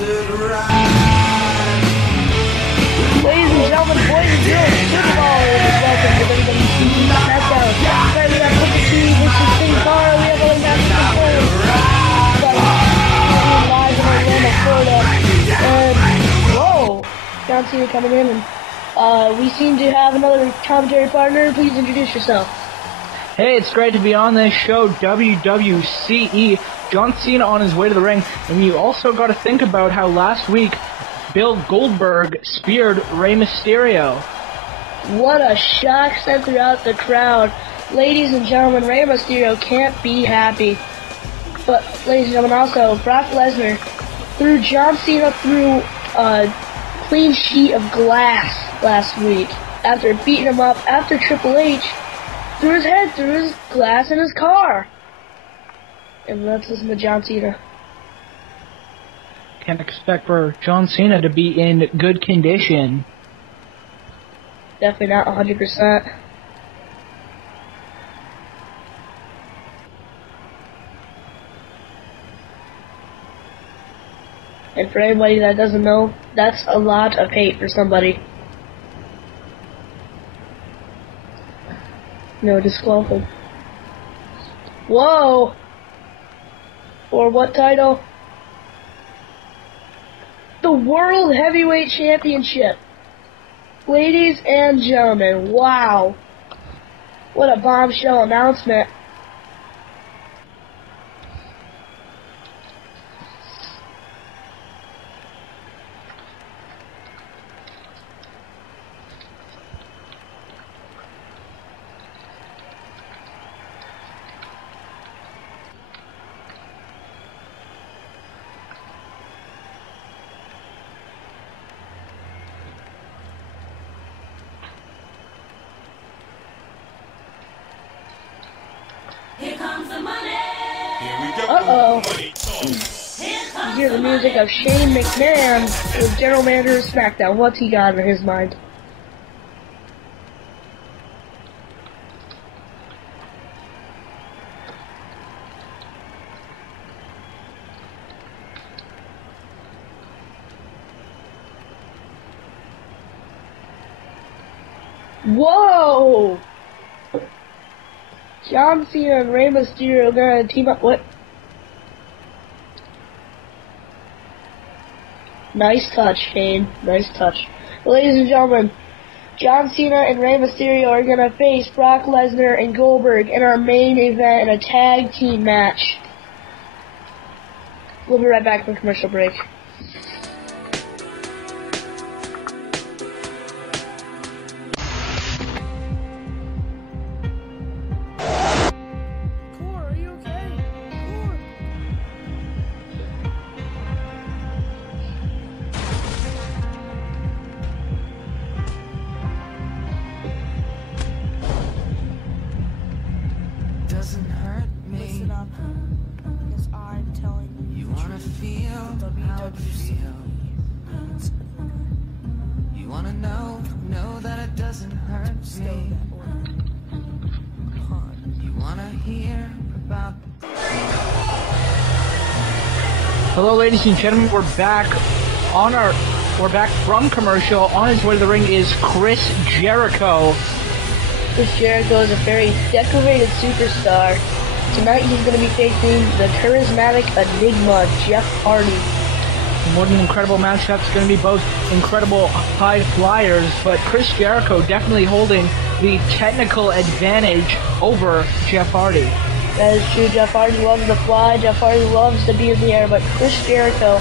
Ladies and gentlemen, boys and girls, footballers, welcome to WWCE SmackDown. Tonight we have Booker T versus King Kara. We have other matches to play. We're live in Orlando, Florida. And, whoa, John Cena coming in. And we seem to have another commentary partner. Please introduce yourself. Hey, it's great to be on this show, WWCE. John Cena on his way to the ring. And you also got to think about how last week Bill Goldberg speared Rey Mysterio. What a shock sent throughout the crowd. Ladies and gentlemen, Rey Mysterio can't be happy. But, ladies and gentlemen, also, Brock Lesnar threw John Cena through a clean sheet of glass last week after beating him up after Triple H threw his head through his glass in his car. And let's listen to John Cena. Can't expect for John Cena to be in good condition. Definitely not 100%. And for anybody that doesn't know, that's a lot of hate for somebody. No, disqualified. Whoa! For what title? The World Heavyweight Championship. Ladies and gentlemen, wow. What a bombshell announcement. Uh-oh. You hear the music of Shane McMahon, the general manager of SmackDown. What's he got in his mind? Whoa! John Cena and Rey Mysterio are gonna team up. What? Nice touch, Shane. Nice touch. Ladies and gentlemen, John Cena and Rey Mysterio are gonna face Brock Lesnar and Goldberg in our main event in a tag team match. We'll be right back from commercial break. Doesn't hurt me. Listen up, because I'm telling you. You wanna feel how it feels. You wanna know that it doesn't hurt me. You wanna hear about. Hello, ladies and gentlemen. We're back from commercial. On his way to the ring is Chris Jericho. Chris Jericho is a very decorated superstar. Tonight he's going to be facing the charismatic enigma, Jeff Hardy. What an incredible match. That's going to be both incredible high flyers, but Chris Jericho definitely holding the technical advantage over Jeff Hardy. That is true. Jeff Hardy loves to fly. Jeff Hardy loves to be in the air, but Chris Jericho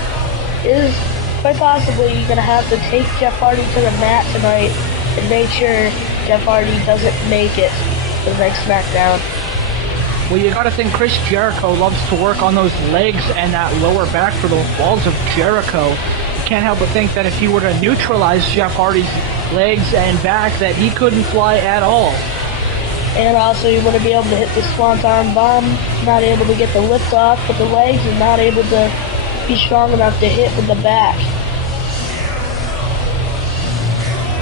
is quite possibly going to have to take Jeff Hardy to the mat tonight and make sure Jeff Hardy doesn't make it to the next SmackDown. Well, you gotta think Chris Jericho loves to work on those legs and that lower back for the walls of Jericho. You can't help but think that if he were to neutralize Jeff Hardy's legs and back, that he couldn't fly at all. And also you want to be able to hit the Swanton Bomb, not able to get the lift off with the legs, and not able to be strong enough to hit with the back.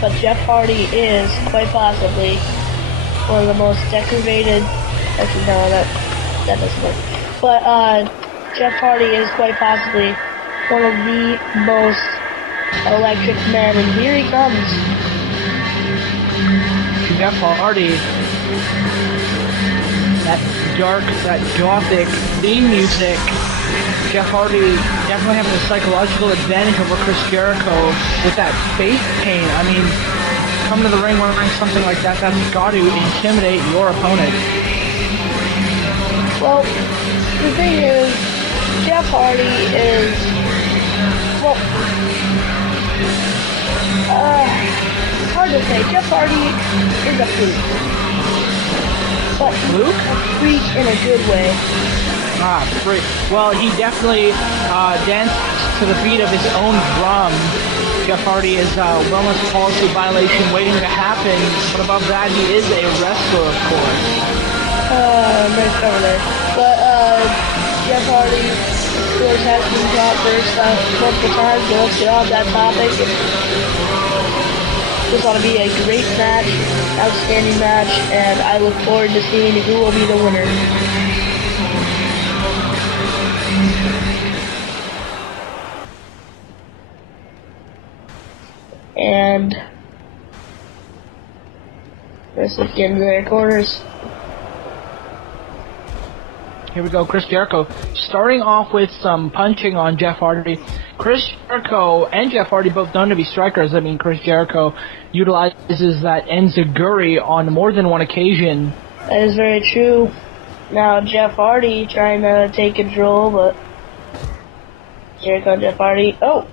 But Jeff Hardy is, quite possibly, one of the most decorated. Actually, no, that doesn't work. But Jeff Hardy is quite possibly one of the most electric men, and here he comes. Jeff Hardy, that dark, that gothic theme music. Jeff Hardy definitely having a psychological advantage over Chris Jericho with that face paint. I mean, coming to the ring wearing something like that, that's got to intimidate your opponent. Well, the thing is, Jeff Hardy is, well, it's hard to say. Jeff Hardy is a freak. But he's a freak in a good way. Ah, freak. Well, he definitely danced to the beat of his own drum. Jeff Hardy is a wellness policy violation waiting to happen, but above that, he is a wrestler, of course. Nice cover there. But, Jeff Hardy, of course, has been caught for stuff multiple times, but let's get off that topic. This ought to be a great match, outstanding match, and I look forward to seeing who will be the winner. And let's get into their corners. Here we go, Chris Jericho starting off with some punching on Jeff Hardy. Chris Jericho and Jeff Hardy both known to be strikers. I mean, Chris Jericho utilizes that enziguri on more than one occasion. That is very true. Now, Jeff Hardy trying to take control, but Jericho and Jeff Hardy. Oh!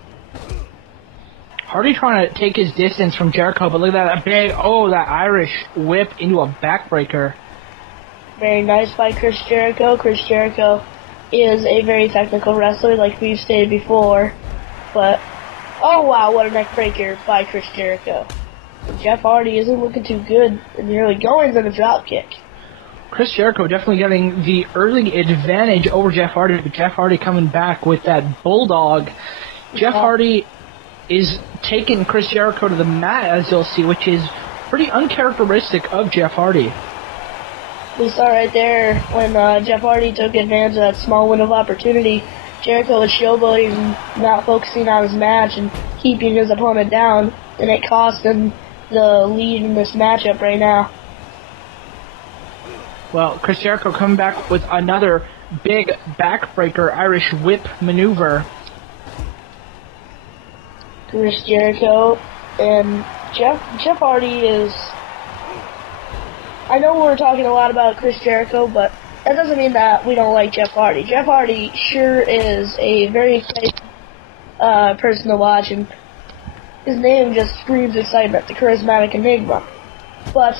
Hardy trying to take his distance from Jericho, but look at that big, that Irish whip into a backbreaker. Very nice by Chris Jericho. Chris Jericho is a very technical wrestler, like we've stated before. But, oh wow, what a neck breaker by Chris Jericho. Jeff Hardy isn't looking too good in the early goings of the drop kick. Chris Jericho definitely getting the early advantage over Jeff Hardy, but Jeff Hardy coming back with that bulldog. Jeff Hardy is taking Chris Jericho to the mat, as you'll see, which is pretty uncharacteristic of Jeff Hardy. We saw right there when Jeff Hardy took advantage of that small window of opportunity. Jericho was showboating, not focusing on his match and keeping his opponent down, and it cost him the lead in this matchup right now. Well, Chris Jericho coming back with another big backbreaker Irish whip maneuver. Chris Jericho and Jeff Hardy is... I know we're talking a lot about Chris Jericho, but that doesn't mean that we don't like Jeff Hardy. Jeff Hardy sure is a very exciting person to watch, and his name just screams excitement, the charismatic enigma. But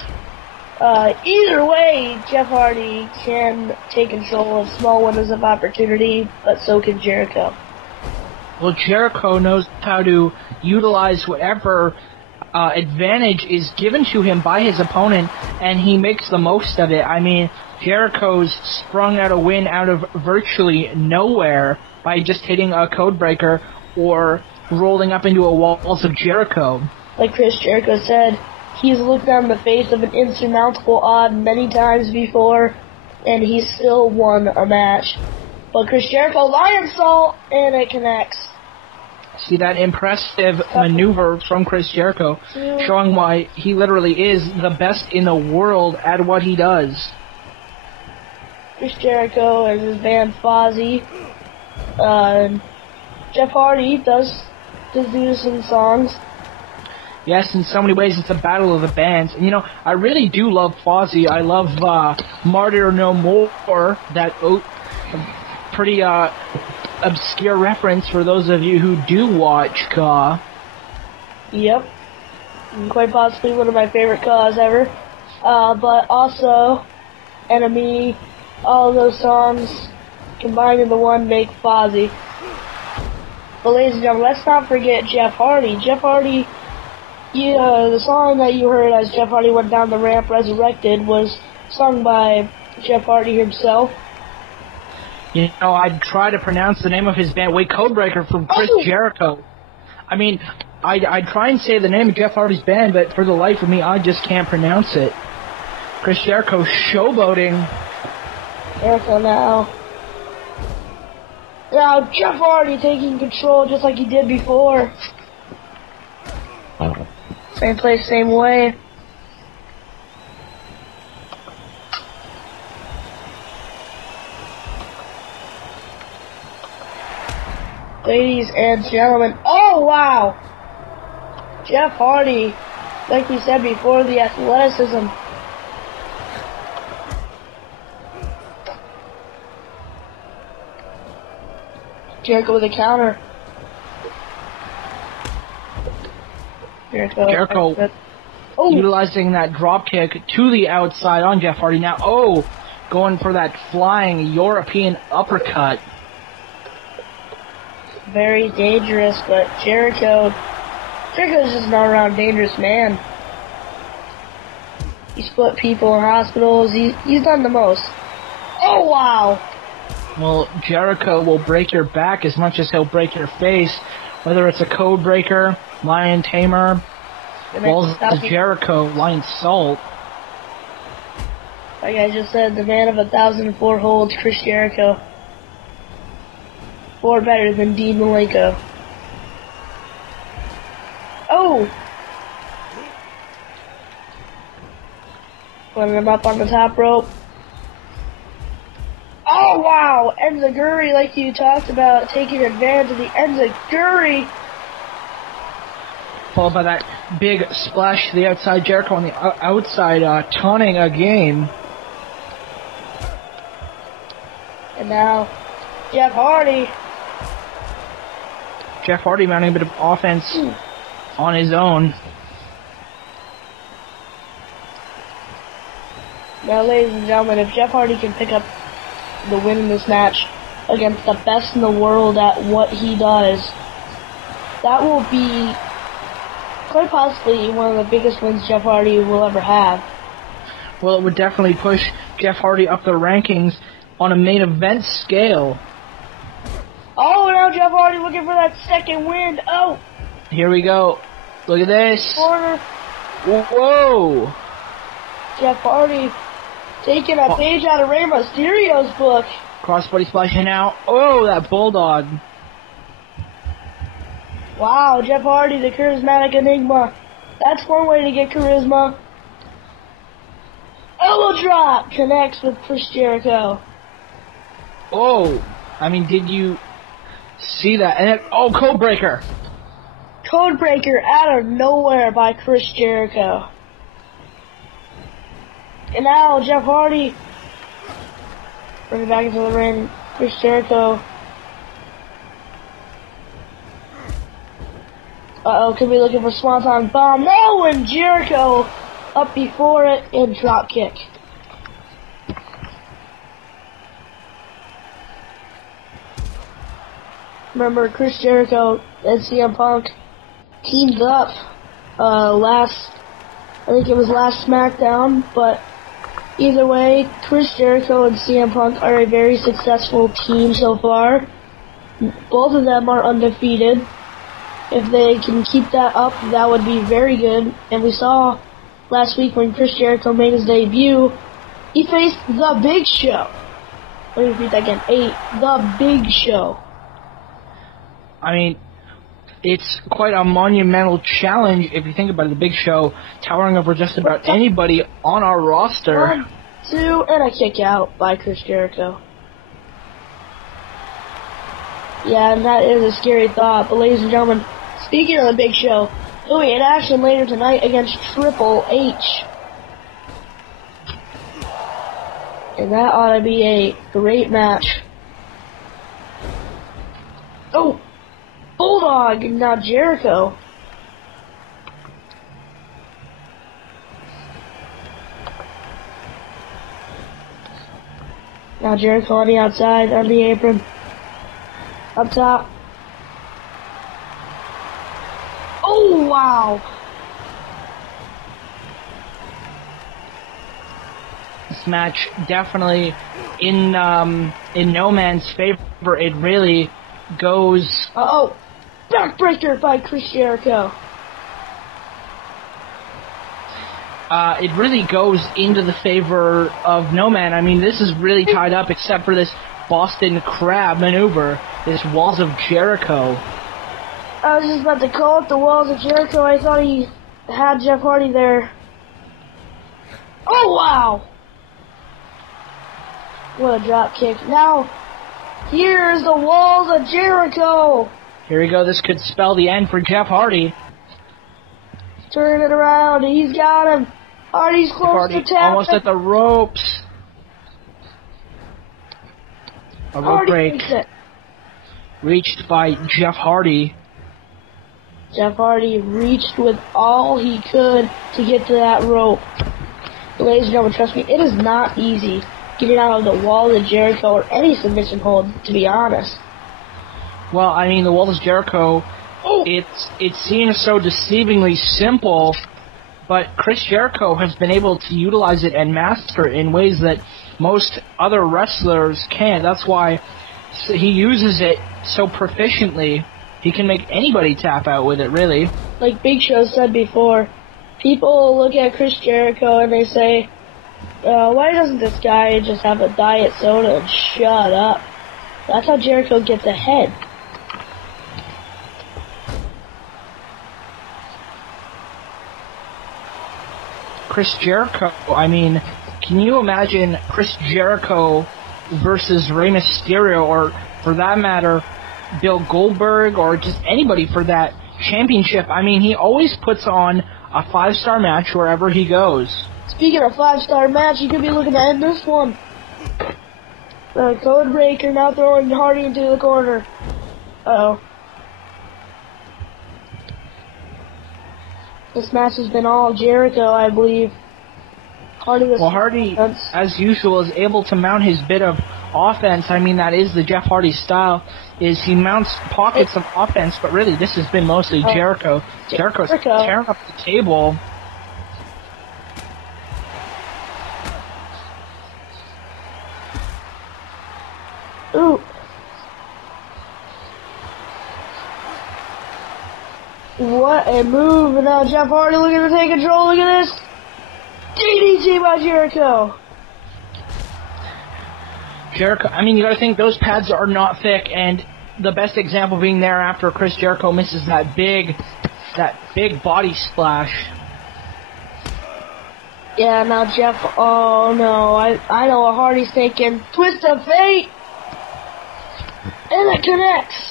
either way, Jeff Hardy can take control of small windows of opportunity, but so can Jericho. Well, Jericho knows how to utilize whatever advantage is given to him by his opponent, and he makes the most of it. I mean, Jericho's sprung out a win out of virtually nowhere by just hitting a code breaker or rolling up into a walls of Jericho. Like Chris Jericho said, he's looked on the face of an insurmountable odd many times before, and he's still won a match. But Chris Jericho, Lion Salt, and it connects. See that impressive maneuver from Chris Jericho, showing why he literally is the best in the world at what he does. Chris Jericho and his band Fozzy. Jeff Hardy does do some songs. Yes, in so many ways it's a battle of the bands. And, you know, I really do love Fozzy. I love Martyr No More, that pretty obscure reference for those of you who do watch Ka. Yep. Quite possibly one of my favorite Kas ever. But also, Enemy, all of those songs combined into one make Fozzy. But ladies and gentlemen, let's not forget Jeff Hardy. Jeff Hardy, the song that you heard as Jeff Hardy went down the ramp resurrected was sung by Jeff Hardy himself. You know, I'd try to pronounce the name of his band, Codebreaker, from Chris Jericho. I mean, I'd try and say the name of Jeff Hardy's band, but for the life of me, I just can't pronounce it. Chris Jericho showboating. Jericho now. Now Jeff Hardy taking control just like he did before. Same place, same way. Ladies and gentlemen, oh wow! Jeff Hardy, like we said before, the athleticism. Jericho with a counter. Jericho Oh, utilizing that drop kick to the outside on Jeff Hardy. Now, going for that flying European uppercut. very dangerous, but Jericho's just an all-around dangerous man. He's put people in hospitals. He's done the most. Oh, wow. Well, Jericho will break your back as much as he'll break your face, whether it's a code breaker, lion tamer, well, Jericho, lion salt. Like I just said, the man of 1,004 holds, Chris Jericho. 4 better than Dean Malenko. Oh! Putting him up on the top rope. Oh, wow! Enziguri, like you talked about, taking advantage of the Enziguri. Followed by that big splash to the outside. Jericho on the outside, taunting again. And now, Jeff Hardy. Jeff Hardy mounting a bit of offense on his own. Now, ladies and gentlemen, if Jeff Hardy can pick up the win in this match against the best in the world at what he does, that will be quite possibly one of the biggest wins Jeff Hardy will ever have. Well, it would definitely push Jeff Hardy up the rankings on a main event scale. Oh, now Jeff Hardy looking for that second win. Oh! Here we go. Look at this. Corner. Whoa! Jeff Hardy taking a page out of Rey Mysterio's book. Crossbody splashing out. Oh, that bulldog. Wow, Jeff Hardy, the charismatic enigma. That's one way to get charisma. Elbow drop connects with Chris Jericho. Oh, I mean, did you see that? And code breaker. Code breaker out of nowhere by Chris Jericho. And now Jeff Hardy bring it back into the ring. Chris Jericho. Could be looking for Swanton Bomb. No, and Jericho up before it and drop kick. Remember, Chris Jericho and CM Punk teamed up I think it was last SmackDown, but either way, Chris Jericho and CM Punk are a very successful team so far. Both of them are undefeated. If they can keep that up, that would be very good. And we saw last week when Chris Jericho made his debut, he faced The Big Show. Let me repeat that again. The Big Show. I mean, it's quite a monumental challenge if you think about it. The Big Show towering over just about anybody on our roster. 1, 2, and a kick out by Chris Jericho. Yeah, and that is a scary thought. But ladies and gentlemen, speaking of The Big Show, he'll be in action later tonight against Triple H. And that ought to be a great match. Oh! Bulldog, now Jericho. Now Jericho on the outside, on the apron. Up top. Oh, wow. This match definitely in no man's favor. It really goes. Backbreaker by Chris Jericho. It really goes into the favor of no man. I mean, this is really tied up except for this Boston Crab maneuver this Walls of Jericho. I was just about to call it the Walls of Jericho. I thought he had Jeff Hardy there. Oh, wow! What a drop kick. Now, here's the Walls of Jericho. Here we go. This could spell the end for Jeff Hardy. Turn it around. He's got him. Hardy's close Hardy to tapping. almost at the ropes. A rope Hardy break makes it. reached by Jeff Hardy. Jeff Hardy reached with all he could to get to that rope. But ladies and gentlemen, trust me, it is not easy getting out of the Wall of Jericho or any submission hold, to be honest. Well, I mean, the Walls of Jericho, it seems so deceivingly simple, but Chris Jericho has been able to utilize it and master it in ways that most other wrestlers can't. That's why he uses it so proficiently. He can make anybody tap out with it, really. Like Big Show said before, people look at Chris Jericho and they say, why doesn't this guy just have a diet soda and shut up? That's how Jericho gets ahead. Chris Jericho, I mean, can you imagine Chris Jericho versus Rey Mysterio, or for that matter, Bill Goldberg, or just anybody for that championship? I mean, he always puts on a 5-star match wherever he goes. Speaking of 5-star match, you could be looking to end this one. Code Breaker now throwing Hardy into the corner. Uh-oh. This match has been all Jericho, I believe. Hardy, as usual, is able to mount his bit of offense. I mean, that is the Jeff Hardy style, is he mounts pockets of offense, but really this has been mostly Jericho. Jericho's tearing up the table. Ooh. What a move. And now Jeff Hardy looking to take control. Look at this. DDT by Jericho. Jericho, I mean, you gotta think those pads are not thick, and the best example being there after Chris Jericho misses that big body splash. Yeah, now Jeff, oh no, I know what Hardy's thinking. Twist of fate. And it connects.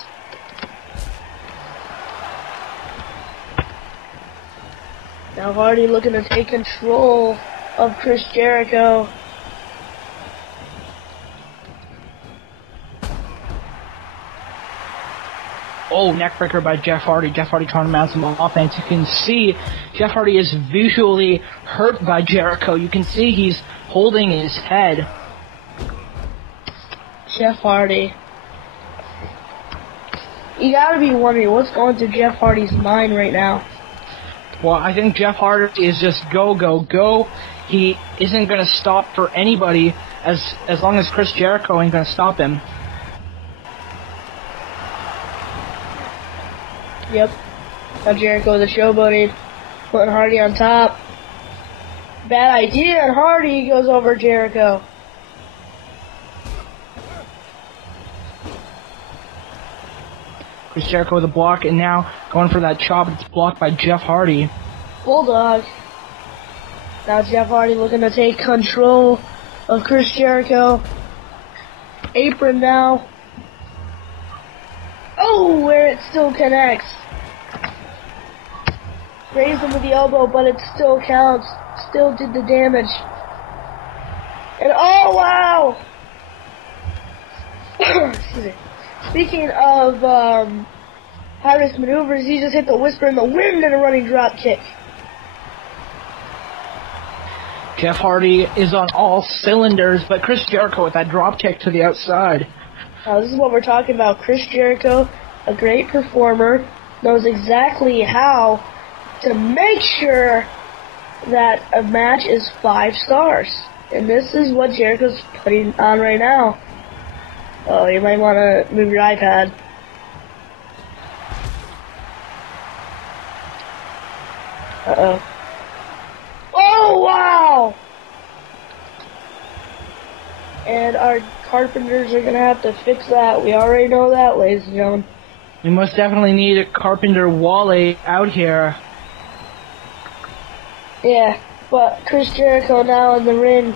Now Hardy looking to take control of Chris Jericho. Oh, neckbreaker by Jeff Hardy. Jeff Hardy trying to mount some offense. You can see Jeff Hardy is visually hurt by Jericho. You can see he's holding his head. Jeff Hardy. You gotta be wondering what's going through Jeff Hardy's mind right now. Well, I think Jeff Hardy is just go, go, go. He isn't going to stop for anybody as long as Chris Jericho ain't going to stop him. Yep. Now Jericho the showboating, putting Hardy on top. Bad idea, and Hardy goes over Jericho. Chris Jericho with a block, and now going for that chop. It's blocked by Jeff Hardy. Bulldog. Now Jeff Hardy looking to take control of Chris Jericho. Apron now. Oh, where it still connects. Raised him with the elbow, but it still counts. Still did the damage. And oh, wow! Excuse me. Speaking of high-risk maneuvers, he just hit the Whisper in the Wind and a running drop kick. Jeff Hardy is on all cylinders, but Chris Jericho with that drop kick to the outside. Now, this is what we're talking about. Chris Jericho, a great performer, knows exactly how to make sure that a match is 5 stars. And this is what Jericho's putting on right now. Oh, you might want to move your iPad. Uh-oh. Oh, wow! And our carpenters are going to have to fix that. We already know that, ladies and gentlemen. We most definitely need a Carpenter Wally out here. Yeah, but Chris Jericho now in the ring.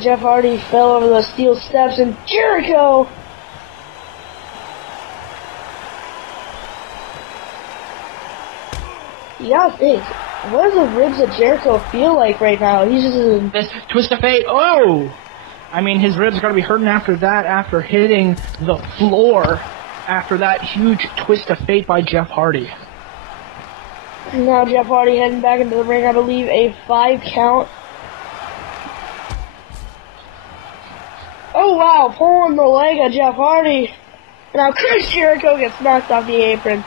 Jeff Hardy fell over those steel steps, and Jericho! You gotta think, what do the ribs of Jericho feel like right now? He's just... This twist of fate, oh! I mean, his ribs are going to be hurting after that, after hitting the floor, after that huge twist of fate by Jeff Hardy. Now Jeff Hardy heading back into the ring, I believe a 5 count. Oh wow, pulling the leg of Jeff Hardy. Now Chris Jericho gets knocked off the apron.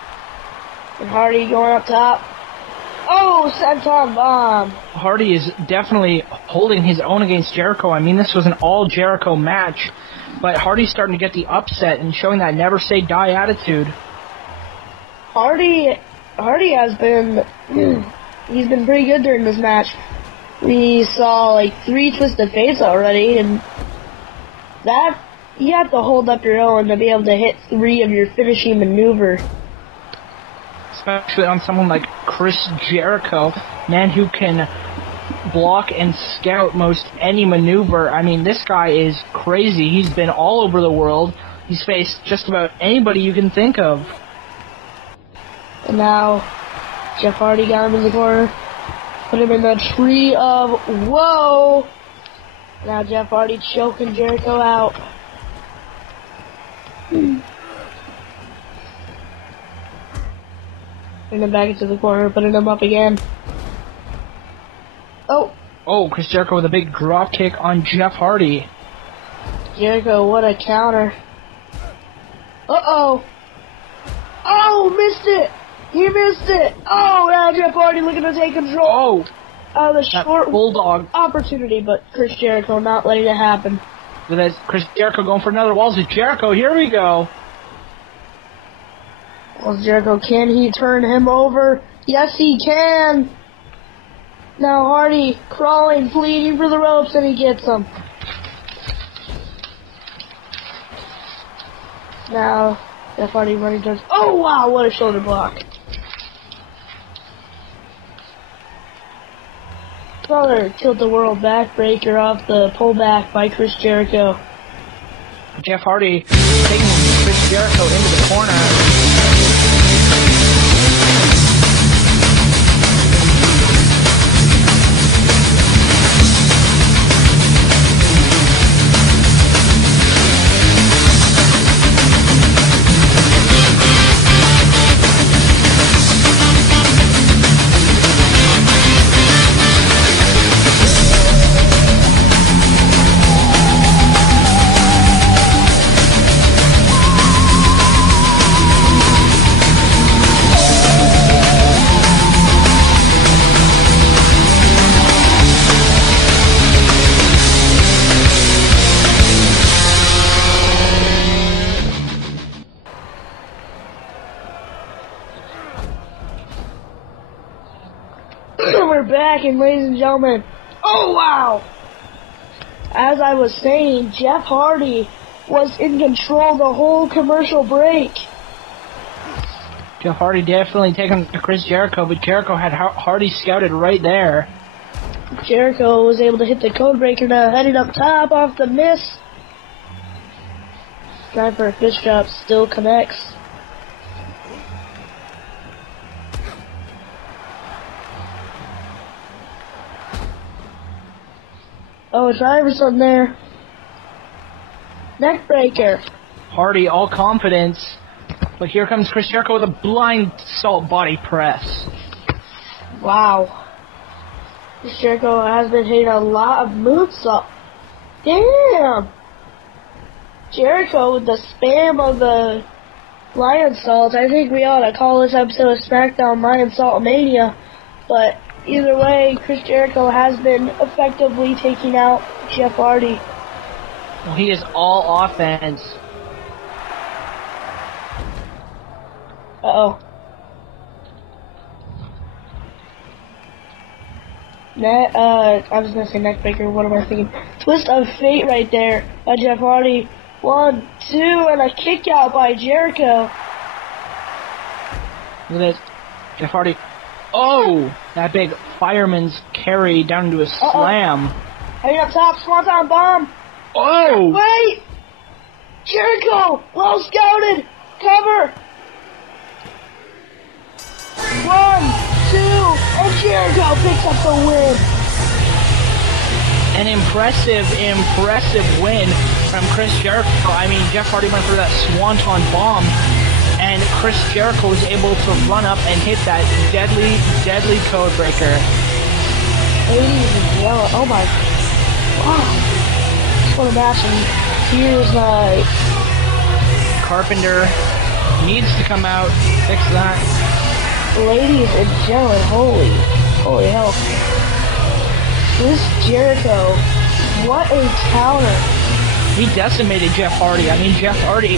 And Hardy going up top. Oh, senton bomb. Hardy is definitely holding his own against Jericho. I mean, this was an all Jericho match, but Hardy's starting to get the upset and showing that never say die attitude. Hardy has been, he's been pretty good during this match. We saw like 3 twisted fates already, and that, you have to hold up your own to be able to hit 3 of your finishing maneuver. Especially on someone like Chris Jericho, man who can block and scout most any maneuver. I mean, this guy is crazy. He's been all over the world. He's faced just about anybody you can think of. And now, Jeff Hardy got him in the corner. Put him in the tree of woe. Now Jeff Hardy choking Jericho out. Bring him back into the corner, putting him up again. Oh! Oh, Chris Jericho with a big drop kick on Jeff Hardy. Jericho, what a counter. Uh-oh! Oh, missed it! He missed it! Oh, now Jeff Hardy looking to take control. Oh! Out of the short bulldog opportunity, but Chris Jericho not letting it happen. With that, Chris Jericho going for another Walls of Jericho. Here we go. Walls of Jericho, can he turn him over? Yes, he can. Now Hardy crawling, pleading for the ropes, and he gets them. Now Jeff Hardy running towards. Oh wow, what a shoulder block! Brother, tilt the world backbreaker off the pullback by Chris Jericho. Jeff Hardy taking Chris Jericho into the corner. We're back, and ladies and gentlemen, oh wow! As I was saying, Jeff Hardy was in control the whole commercial break. Jeff Hardy definitely taking Chris Jericho, but Jericho had Hardy scouted right there. Jericho was able to hit the code breaker now, heading up top off the miss. Trying for a fish drop, still connects. Oh, Driverson there. Neck breaker. Hardy all confidence, but here comes Chris Jericho with a blind salt body press. Wow. Chris Jericho has been hitting a lot of moonsault. Damn. Jericho with the spam of the lion salt. I think we ought to call this episode of SmackDown Lion Salt Mania, but either way, Chris Jericho has been effectively taking out Jeff Hardy. Well, he is all offense. Uh-oh. I was gonna say neck breaker. What am I thinking? Twist of fate right there by Jeff Hardy. 1, 2, and a kick out by Jericho. Look at this. Jeff Hardy. Oh! That big fireman's carry down into a slam. Hey, up top, swanton bomb. Oh! Wait! Jericho! Well scouted! Cover! 1, 2, and Jericho picks up the win. An impressive win from Chris Jericho. I mean, Jeff Hardy went for that swanton bomb, and Chris Jericho was able to run up and hit that deadly code breaker. Ladies and gentlemen, oh my, wow. What a match, and here's Carpenter needs to come out, fix that. Ladies and gentlemen, holy hell. This Jericho, what a counter. He decimated Jeff Hardy. I mean, Jeff Hardy,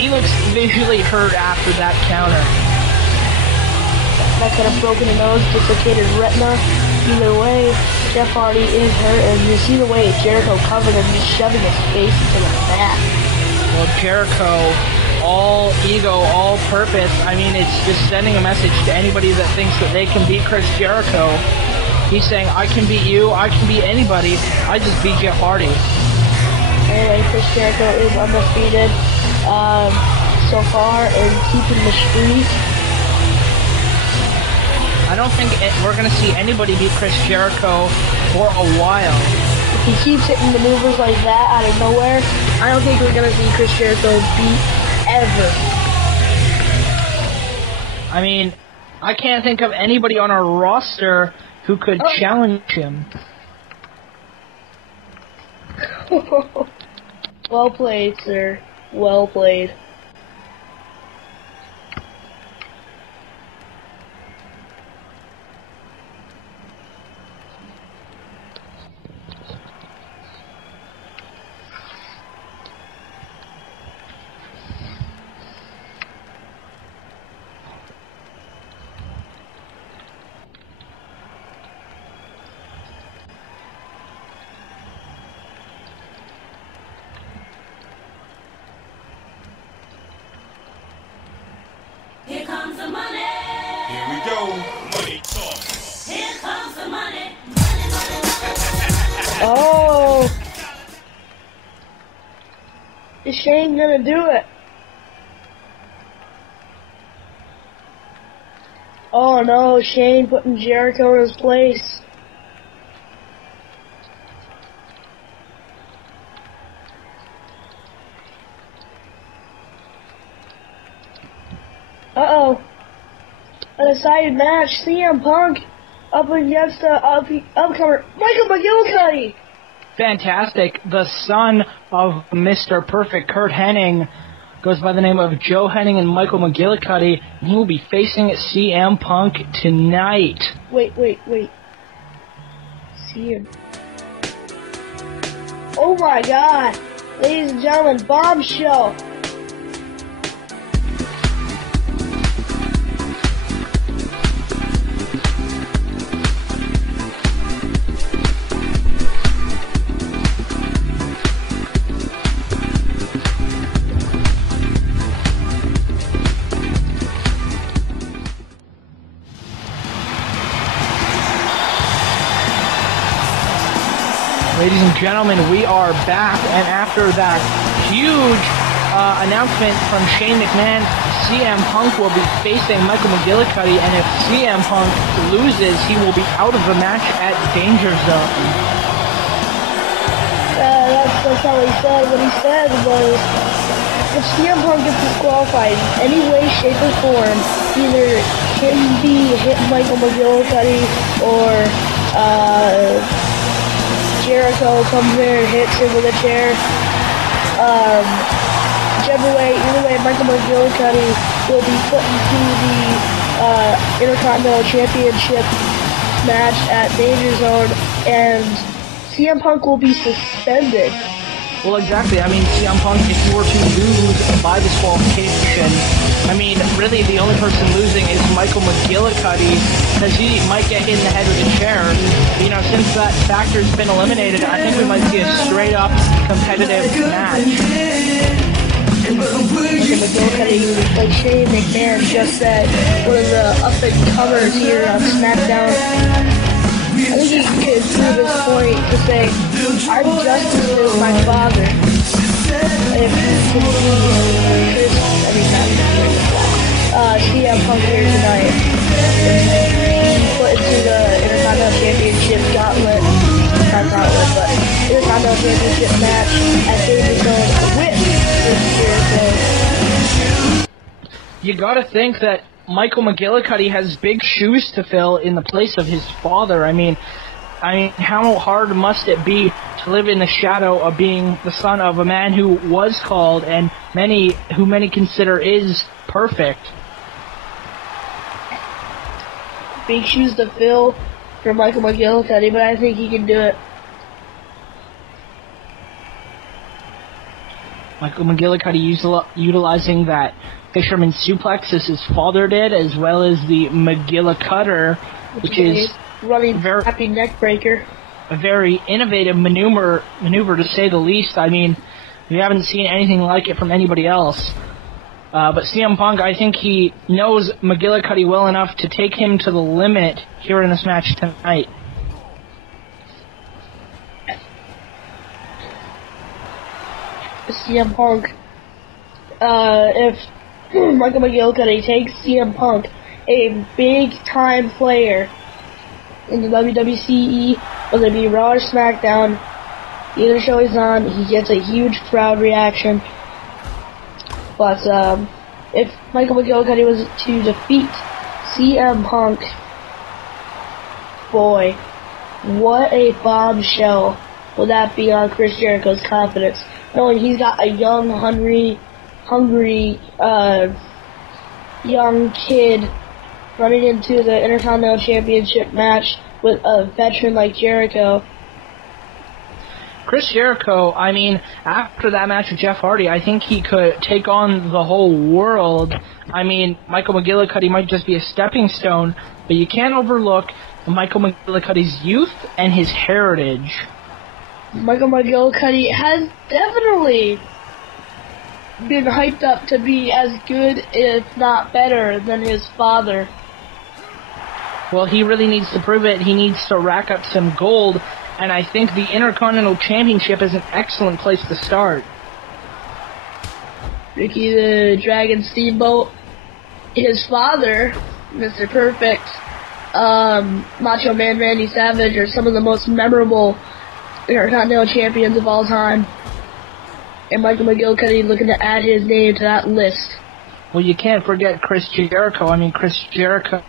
he looks visually hurt after that counter. That could have broken a nose, dislocated retina. Either way, Jeff Hardy is hurt, and you see the way Jericho covered him, just shoving his face into the mat. Well, Jericho, all ego, all purpose. I mean, it's just sending a message to anybody that thinks that they can beat Chris Jericho. He's saying, I can beat you, I can beat anybody, I just beat Jeff Hardy. Anyway, Chris Jericho is undefeated so far and keeping the streak. I don't think we're going to see anybody beat Chris Jericho for a while. If he keeps hitting maneuvers like that out of nowhere, I don't think we're going to see Chris Jericho beat ever. I mean, I can't think of anybody on our roster who could challenge him. Well played, sir. Well played. Here comes the money. Here we go. Money talk. Here comes the money. Oh! Is Shane gonna do it? Oh no, Shane putting Jericho in his place. Uh-oh. A decided match. CM Punk up against the upcomer Michael McGillicuddy. Fantastic. The son of Mr. Perfect, Kurt Hennig, goes by the name of Joe Hennig and Michael McGillicuddy, and he will be facing CM Punk tonight. Wait. CM. Oh my god. Ladies and gentlemen, bombshell. Ladies and gentlemen, we are back, and after that huge announcement from Shane McMahon, CM Punk will be facing Michael McGillicuddy, and if CM Punk loses, he will be out of the match at Danger Zone. That's how he said. What he said was, if CM Punk gets disqualified in any way, shape, or form, either him be hit Michael McGillicuddy or Jericho comes there and hits him with a chair. Either way, Michael McGillicuddy will be put into the Intercontinental Championship match at Danger Zone, and CM Punk will be suspended. Well, exactly. I mean, CM Punk, if you were to lose by disqualification, I mean, really, the only person losing is Michael McGillicuddy, because he might get hit in the head with a chair. You know, since that factor's been eliminated, I think we might see a straight-up competitive match. Michael McGillicuddy, like Shane McMahon just said, one of the up-and-comers here on SmackDown. I think he could prove his point to say, our justice is my father. And if he can be Chris, CM Punk here tonight, put into the Intercontinental Championship gauntlet, not gauntlet, but Intercontinental Championship match at David Zone with Chris Jericho. You gotta think that Michael McGillicuddy has big shoes to fill in the place of his father. I mean, how hard must it be to live in the shadow of being the son of a man who was called and many consider is perfect? Big shoes to fill for Michael McGillicuddy, but I think he can do it. Michael McGillicuddy utilizing that fisherman suplex as his father did, as well as the McGillicutter, which is running happy neck breaker. A very innovative maneuver to say the least. I mean, we haven't seen anything like it from anybody else. But CM Punk, I think he knows McGillicuddy well enough to take him to the limit here in this match tonight. CM Punk, if Michael McGillicuddy takes CM Punk, a big-time player in the WWCE, whether it be Raw or SmackDown, either show he's on, he gets a huge crowd reaction. But if Michael McGillicuddy was to defeat CM Punk, boy, what a bombshell would that be on Chris Jericho's confidence, knowing he's got a young, hungry young kid running into the Intercontinental Championship match with a veteran like Jericho. Chris Jericho, I mean, after that match with Jeff Hardy, I think he could take on the whole world. I mean, Michael McGillicuddy might just be a stepping stone, but you can't overlook Michael McGillicuddy's youth and his heritage. Michael McGillicuddy has definitely been hyped up to be as good, if not better, than his father. Well, he really needs to prove it. He needs to rack up some gold, and I think the Intercontinental Championship is an excellent place to start. Ricky the Dragon Steamboat, his father, Mr. Perfect, Macho Man Randy Savage are some of the most memorable Intercontinental Champions of all time. And Michael McGillicuddy looking to add his name to that list. Well, you can't forget Chris Jericho. I mean, Chris Jericho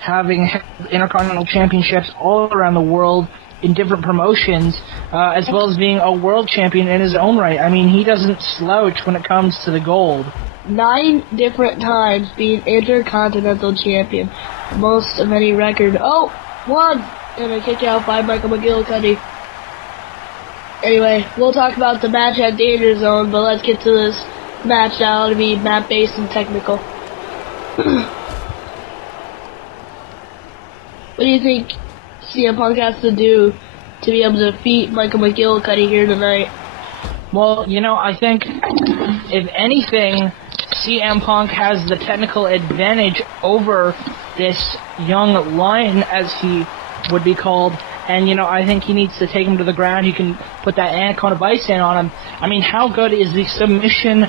having Intercontinental Championships all around the world in different promotions, as well as being a world champion in his own right. I mean, he doesn't slouch when it comes to the gold. 9 different times being Intercontinental Champion. Most of any record. Oh, 1! And a kick out by Michael McGillicuddy. Anyway, we'll talk about the match at Danger Zone, but let's get to this match now to be map-based and technical. What do you think CM Punk has to do to be able to defeat Michael McGillicuddy here tonight? Well, you know, I think, if anything, CM Punk has the technical advantage over this young lion, as he would be called. And, you know, I think he needs to take him to the ground. He can put that Anaconda Bison on him. I mean, how good is the submission,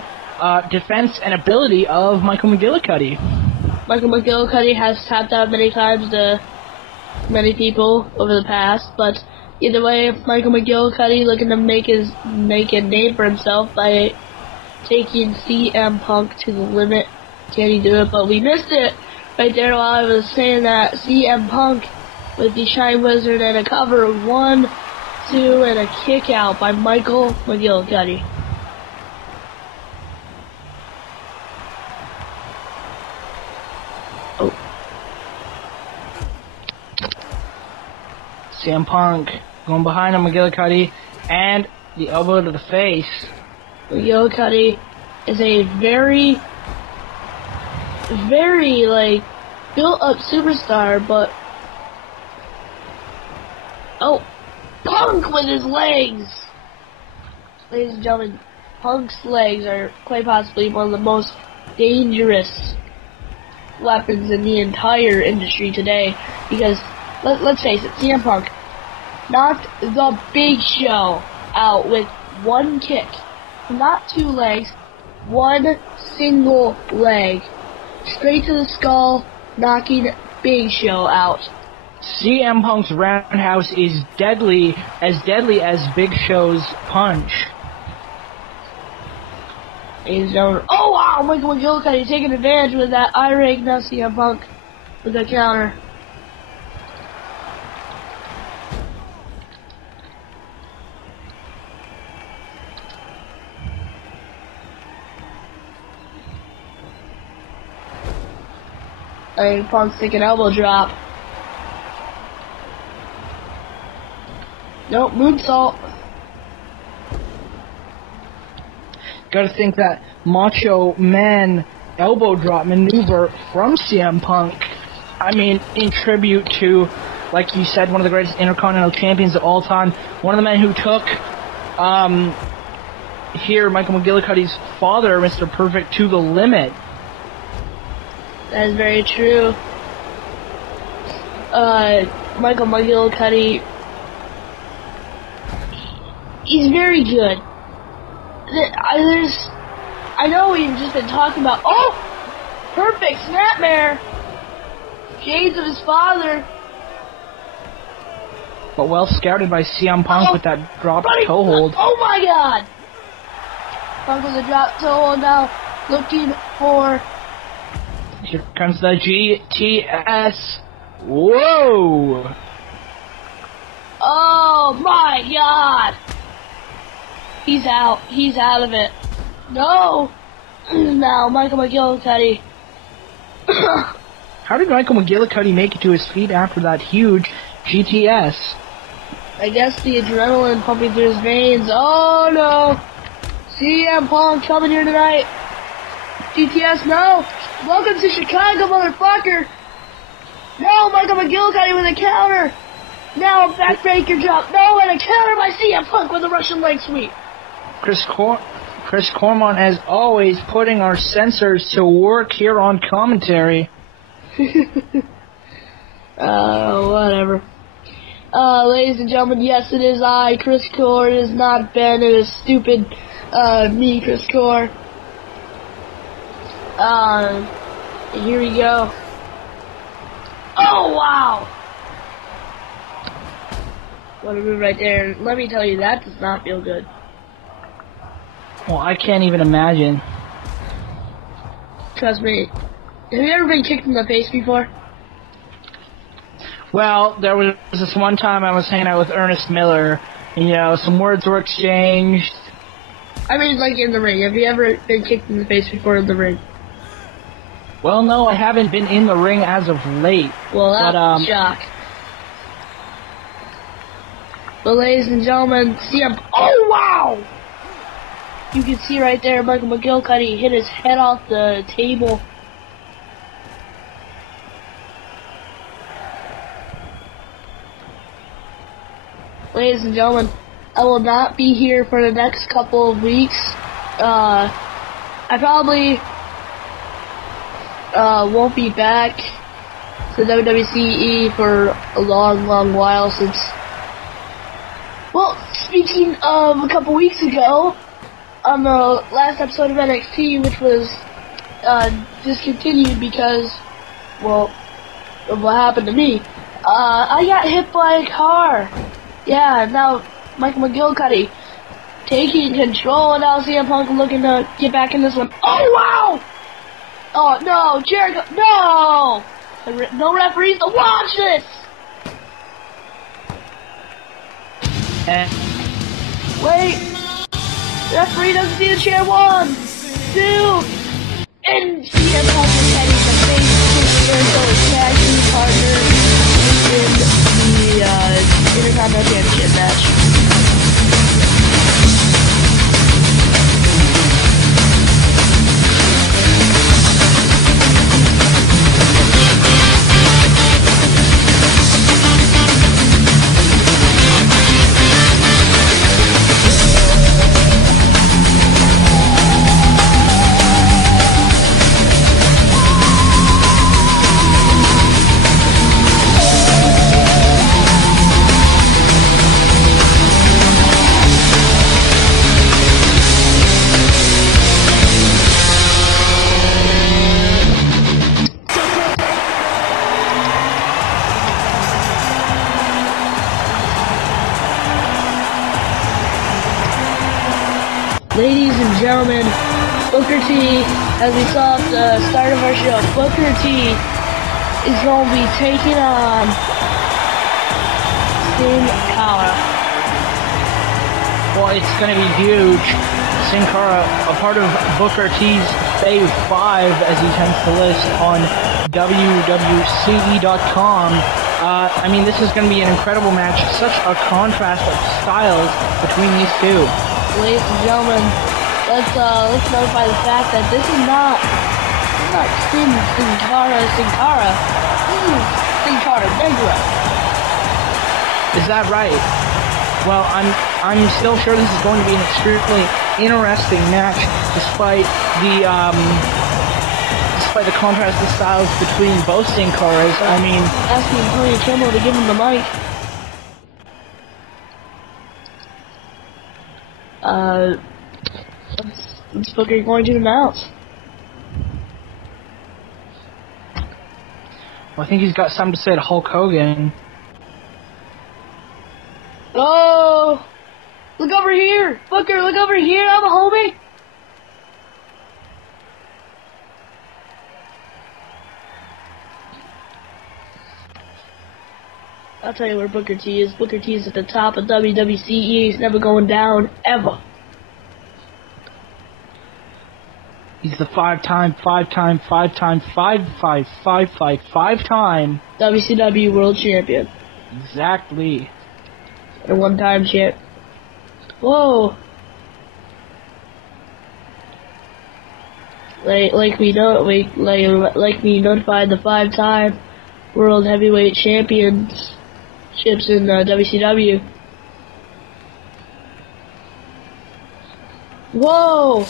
defense, and ability of Michael McGillicuddy? Michael McGillicuddy has tapped out many times to many people over the past, but either way, Michael McGillicuddy looking to make a name for himself by taking CM Punk to the limit. Can he do it? But we missed it right there while I was saying that. CM Punk with the Shine Wizard and a cover, 1, 2, and a kick out by Michael McGillicuddy. Oh. CM Punk going behind him, McGillicuddy, and the elbow to the face. McGillicuddy is a very very, like, built-up superstar, but... Oh, Punk with his legs! Ladies and gentlemen, Punk's legs are quite possibly one of the most dangerous weapons in the entire industry today, because, let's face it, CM Punk knocked the Big Show out with one kick. Not two legs, one single leg. Straight to the skull, knocking Big Show out. CM Punk's roundhouse is deadly as Big Show's punch. Oh wow, Michael McGillicuddy taking advantage with that eye rake. Now CM Punk with a counter. And Punk's taking elbow drop. Nope, moonsault. Gotta think that Macho Man elbow drop maneuver from CM Punk, I mean, in tribute to, like you said, one of the greatest Intercontinental Champions of all time, one of the men who took, Michael McGillicuddy's father, Mr. Perfect, to the limit. That is very true. Michael McGillicuddy, he's very good. I know we've just been talking about, Perfect Snapmare, shades of his father. But well scouted by CM Punk with that drop toe hold. Oh my god! Punk with a drop toe hold now, looking for... Here comes the GTS. Whoa! Oh my god! He's out. He's out of it. No! Now, Michael McGillicuddy. How did Michael McGillicuddy make it to his feet after that huge GTS? I guess the adrenaline pumping through his veins. Oh no! CM Punk coming here tonight. GTS, no! Welcome to Chicago, motherfucker! No, Michael McGillicuddy with a counter! Now a backbreaker drop. No, and a counter by CM Punk with a Russian leg sweep. Chris Cormont, as always, putting our censors to work here on commentary. Whatever. Ladies and gentlemen, yes, it is I, Chris Core. It is not Ben. It is stupid, me, Chris Core. Here we go. Oh, wow! What a move right there. Let me tell you, that does not feel good. Well, I can't even imagine. Trust me. Have you ever been kicked in the face before? Well, there was this one time I was hanging out with Ernest Miller, and, some words were exchanged. I mean, like in the ring. Have you ever been kicked in the face before in the ring? Well, no, I haven't been in the ring as of late. Well, that's a shock. But ladies and gentlemen, oh wow! You can see right there, Michael McGillicuddy hit his head off the table. Ladies and gentlemen, I will not be here for the next couple of weeks. I probably won't be back to WWCE for a long, long while since... Well, speaking of a couple weeks ago, on the last episode of NXT, which was discontinued because, well, of what happened to me, I got hit by a car. Yeah, now Michael McGillicuddy taking control, and now CM Punk looking to get back in this one. Oh, wow! Oh, no, Jericho, no! No referees to watch this! Wait! The referee doesn't see the chair. 1, 2, and CM Punk is heading to face Jericho tag team partner in the Intercontinental Championship match. T, as we saw at the start of our show, Booker T is going to be taking on Sin Cara. Well, it's going to be huge. Sin Cara, a part of Booker T's Fave 5, as he tends to list on WWCE.com. I mean, this is going to be an incredible match. Such a contrast of styles between these two. Ladies and gentlemen, let's notify the fact that this is not Sin Cara. This is Sin Cara Negro. Is that right? Well, I'm still sure this is going to be an extremely interesting match, despite the contrast of styles between both Sin Caras. I mean, asking Tony Kimmel to give him the mic. What's Booker going to announce? Well, I think he's got something to say to Hulk Hogan. Oh! Look over here! Booker, look over here! I'm a homie! I'll tell you where Booker T is. Booker T is at the top of WWCE. He's never going down, ever. He's the five-time WCW World Champion. Exactly. A one-time champ. Whoa! Like we notified the 5-time World Heavyweight Championships in WCW. Whoa!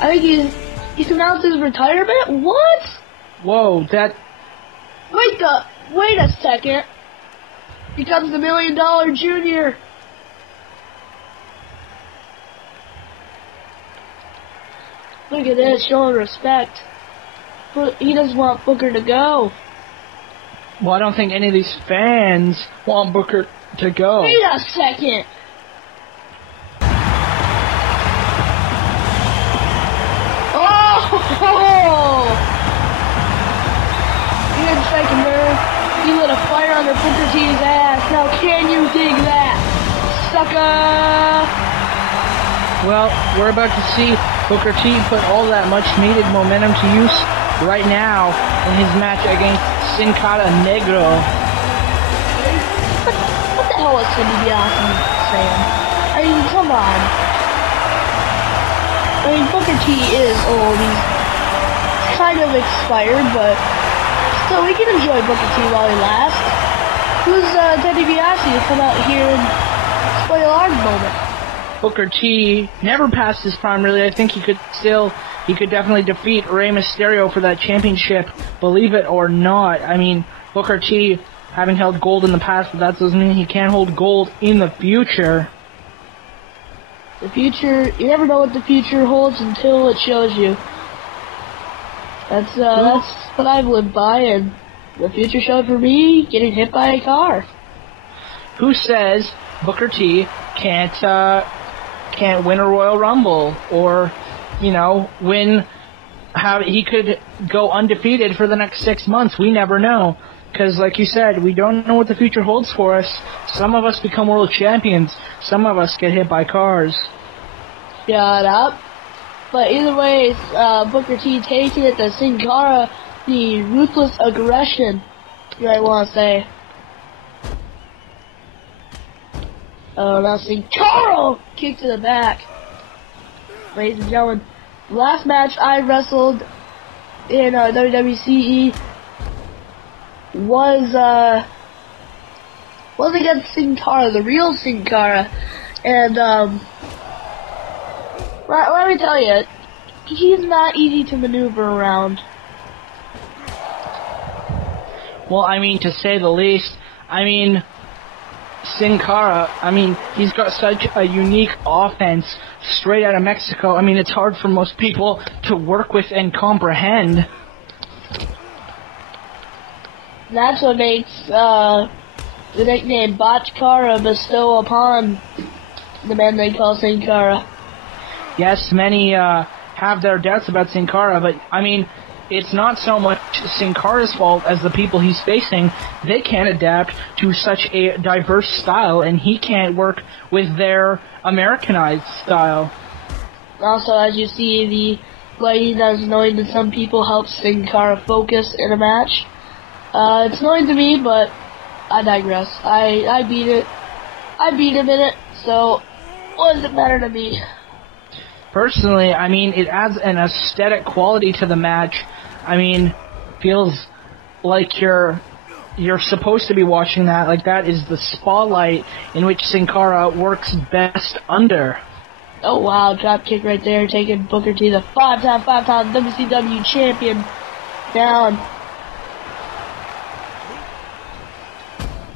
I think he's announced his retirement. What? Whoa! That. Wait a second. Becomes the $1 Million Junior. Look at this, showing respect. But he doesn't want Booker to go. Well, I don't think any of these fans want Booker to go. Wait a second. Oh! Good second there. He lit a fire under Booker T's ass. Now can you dig that, sucker? Well, we're about to see Booker T put all that much needed momentum to use right now in his match against Sin Cara Negro. What the hell is Sin Cara saying? I mean, come on. I mean, Booker T is old. He's kind of expired, but still, we can enjoy Booker T while he lasts. Who's Teddy DiBiase to come out here and play a large moment? Booker T never passed his prime, really. I think he could definitely defeat Rey Mysterio for that championship, believe it or not. I mean, Booker T having held gold in the past, but that doesn't mean he can't hold gold in the future. The future, you never know what the future holds until it shows you. That's what I've lived by, and the future showed for me getting hit by a car. Who says Booker T can't win a Royal Rumble, or, he could go undefeated for the next 6 months? We never know, because like you said, we don't know what the future holds for us. Some of us become world champions, some of us get hit by cars. Shut up. But either way, it's Booker T taking it to Sin Cara, the ruthless aggression, you might want to say. Oh, now Sin Cara! Kick to the back. Ladies and gentlemen, the last match I wrestled in WWCE was against Sin Cara, the real Sin Cara. And, let me tell you, he's not easy to maneuver around. Well, I mean, to say the least. I mean, Sin Cara, he's got such a unique offense straight out of Mexico. I mean, it's hard for most people to work with and comprehend. That's what makes the nickname Botch Cara bestow upon the man they call Sin Cara. yes, many have their doubts about Sin Cara, but I mean, it's not so much Sin Cara's fault as the people he's facing. They can't adapt to such a diverse style, and he can't work with their Americanized style. Also, as you see, the lighting that is annoying to some people helps Sin Cara focus in a match. It's annoying to me, but I digress. I beat it. I beat him in it, so what does it matter to me? Personally, I mean, it adds an aesthetic quality to the match. I mean, feels like you're supposed to be watching that. Like, that is the spotlight in which Sin Cara works best under. Oh wow, drop kick right there, taking Booker T, the five-time WCW champion, down.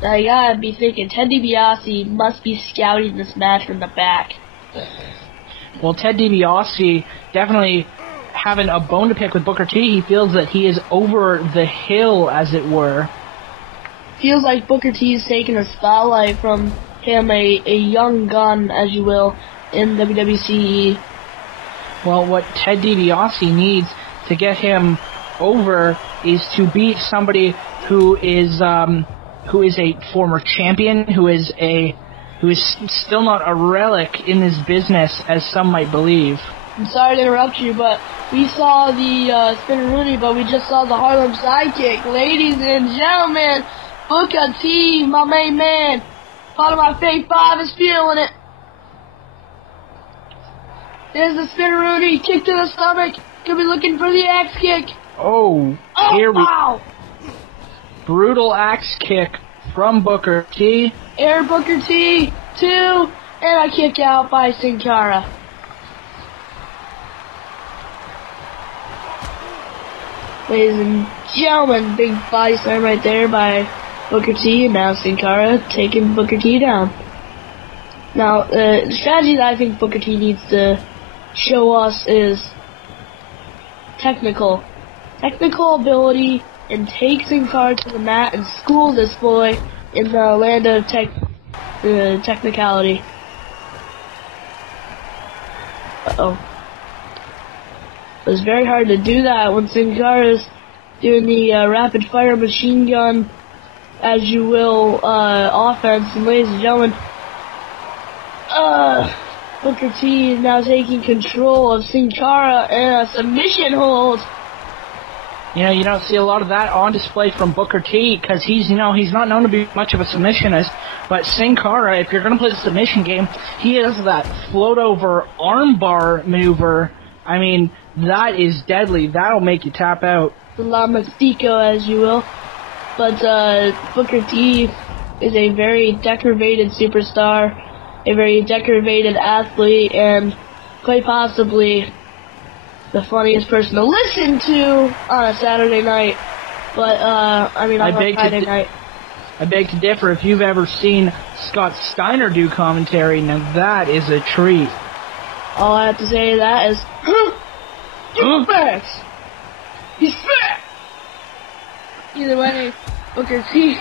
Now you gotta be thinking, Ted DiBiase must be scouting this match from the back. Well, Ted DiBiase definitely having a bone to pick with Booker T. He feels that he is over the hill, as it were. Feels like Booker T is taking a spotlight from him, a young gun, as you will, in WWCE. Well, what Ted DiBiase needs to get him over is to beat somebody who is a former champion, who is still not a relic in this business, as some might believe. I'm sorry to interrupt you, but we saw the Spinneroonie, but we just saw the Harlem Sidekick. Ladies and gentlemen, Booker T, my main man, part of my Fake Five, is feeling it. There's the Spinneroonie, kick to the stomach. Could be looking for the axe kick. Oh, wow! Brutal axe kick from Booker T. Air Booker T, 2, and a kick out by Sin Cara. Ladies and gentlemen, big body slam right there by Booker T, and now Sin Cara taking Booker T down. Now, the strategy that I think Booker T needs to show us is technical ability, and take Sin Cara to the mat and school this boy in the land of technicality. Uh-oh. It was very hard to do that when Sin Cara's doing the rapid fire machine gun, as you will, offense. And ladies and gentlemen, Booker T is now taking control of Sin Cara in a submission hold. You know, you don't see a lot of that on display from Booker T, because he's not known to be much of a submissionist. But Sin Cara, if you're going to play the submission game, he has that float-over armbar maneuver. I mean, that is deadly. That'll make you tap out. La Mystico, as you will. But Booker T is a very decorated superstar, a very decorated athlete, and quite possibly the funniest person to listen to on a Saturday night. But, on a Friday night. I beg to differ. If you've ever seen Scott Steiner do commentary, now that is a treat. All I have to say to that is, He's fat! He's fat! Either way, Booker T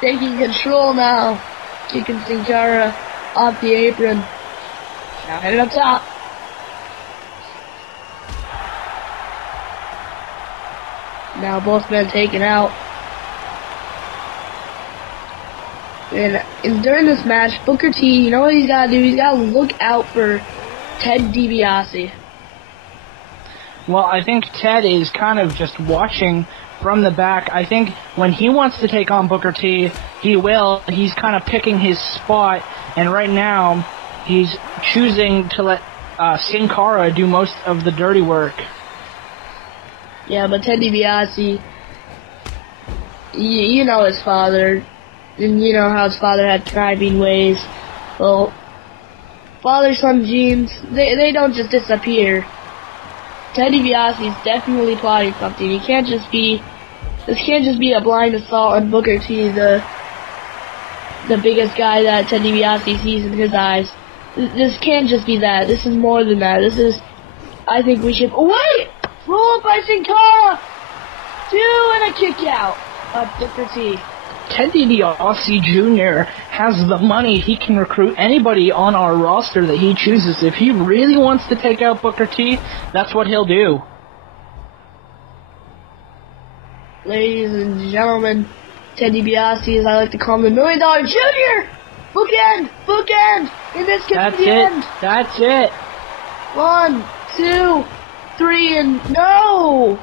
taking control now, kicking Sin Cara off the apron. Now headed up top. Now both men taken out. And during this match, Booker T, you know what he's got to do? He's got to look out for Ted DiBiase. Well, I think Ted is kind of just watching from the back. I think when he wants to take on Booker T, he will. He's kind of picking his spot, and right now, he's choosing to let Sin Cara do most of the dirty work. Yeah, but Ted DiBiase, you know his father, and you know how his father had conniving ways. Well, father-son genes, they don't just disappear. Ted DiBiase is definitely plotting something. This can't just be a blind assault on Booker T, the biggest guy that Ted DiBiase sees in his eyes. This can't just be that. This is more than that. I think we should, wait! Roll up by Sin Cara! 2 and a kick out of Booker T. Ted DiBiase Jr. has the money. He can recruit anybody on our roster that he chooses. If he really wants to take out Booker T, that's what he'll do. Ladies and gentlemen, Ted DiBiase, as I like to call him, the $1 Million Jr. Bookend, and this could be the end. That's it. 1, 2, 3, and no!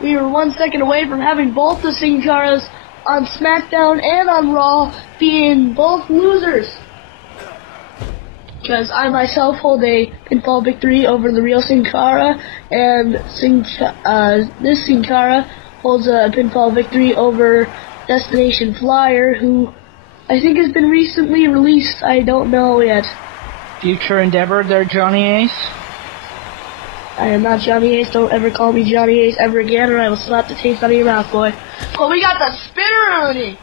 We were 1 second away from having both the Sin Caras on SmackDown and on Raw being both losers. Because I myself hold a pinfall victory over the real Sin Cara, and this Sin Cara holds a pinfall victory over Destination Flyer, who I think has been recently released. I don't know yet. Future endeavor there, Johnny Ace? I am not Johnny Ace. Don't ever call me Johnny Ace ever again, or I will slap the taste out of your mouth, boy. But we got the spinneroonie!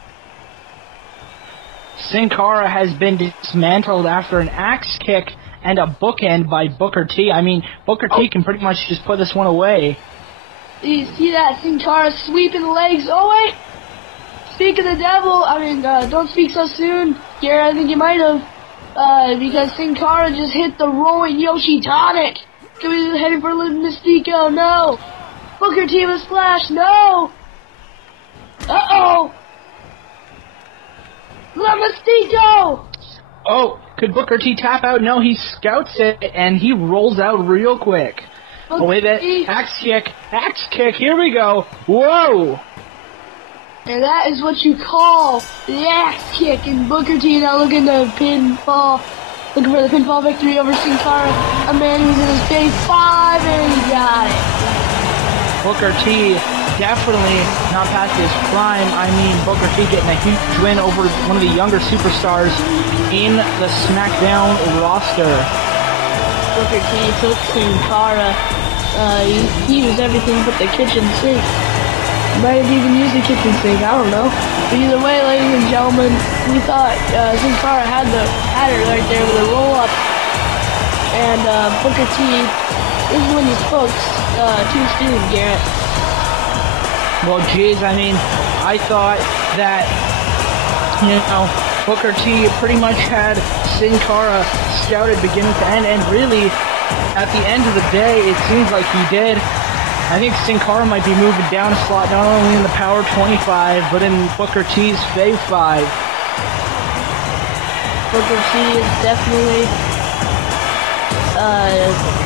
Sin Cara has been dismantled after an axe kick and a bookend by Booker T. I mean, Booker T can pretty much just put this one away. You see that? Sin Cara sweeping the legs. Oh, wait! Speak of the devil. Don't speak so soon. Garrett, I think you might have. Because Sin Cara just hit the rolling Yoshi Tonic. Could be heading for Mystico. No. Booker T with splash. No. Uh-oh. La Mystico. Oh, could Booker T tap out? No, he scouts it, and he rolls out real quick. Oh, wait, that axe kick, here we go. Whoa. And that is what you call the axe kick, and Booker T now looking for the pinfall victory over Sin Cara. A man who's in his big 5, and he got it. Booker T definitely not past his prime. I mean, Booker T getting a huge win over one of the younger superstars in the SmackDown roster. Booker T took Sin Cara. He used everything but the kitchen sink. Might have even used the kitchen sink, I don't know. But either way, ladies and gentlemen, we thought Sin Cara had it right there with a roll-up. And Booker T, this is when you spoke too soon, Garrett. Well, geez, I mean, I thought that, Booker T pretty much had Sin Cara scouted beginning to end, and really, at the end of the day, it seems like he did. I think Sin Cara might be moving down a slot, not only in the Power 25, but in Booker T's Fave 5. Booker T is definitely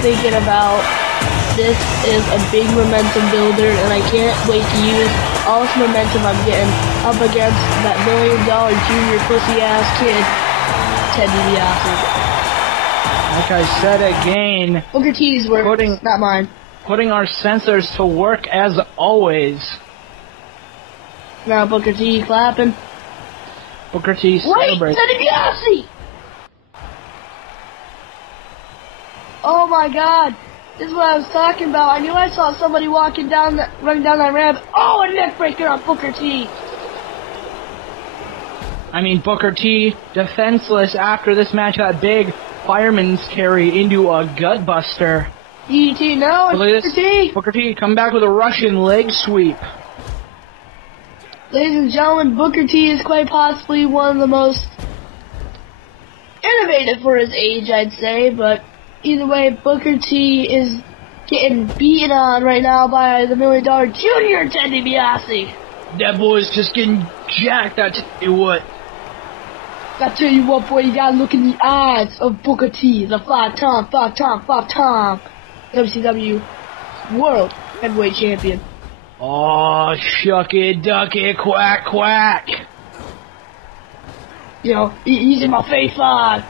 thinking about this is a big momentum builder, and I can't wait to use all this momentum I'm getting up against that $1 Million Jr. pussy-ass kid, Ted DiBiase. Like I said again, Booker T's words, not mine. Putting our sensors to work as always. Now Booker T clapping. Booker T celebrating. Wait, Ted DiBiase! Oh my God. This is what I was talking about. I knew I saw somebody running down that ramp. Oh, a neck breaker on Booker T. I mean, Booker T defenseless after this match. That big fireman's carry into a gut buster. DDT, no, it's Booker T. Booker T come back with a Russian leg sweep. Ladies and gentlemen, Booker T is quite possibly one of the most innovative for his age, I'd say, but either way, Booker T is getting beaten on right now by the $1 Million Jr. Ted DiBiase. That boy's just getting jacked, I tell you what. I tell you what, boy, you gotta look in the eyes of Booker T, the five-time WCW World Heavyweight Champion. Oh, shuck it, duck it, quack, quack. He's in my Fave 5.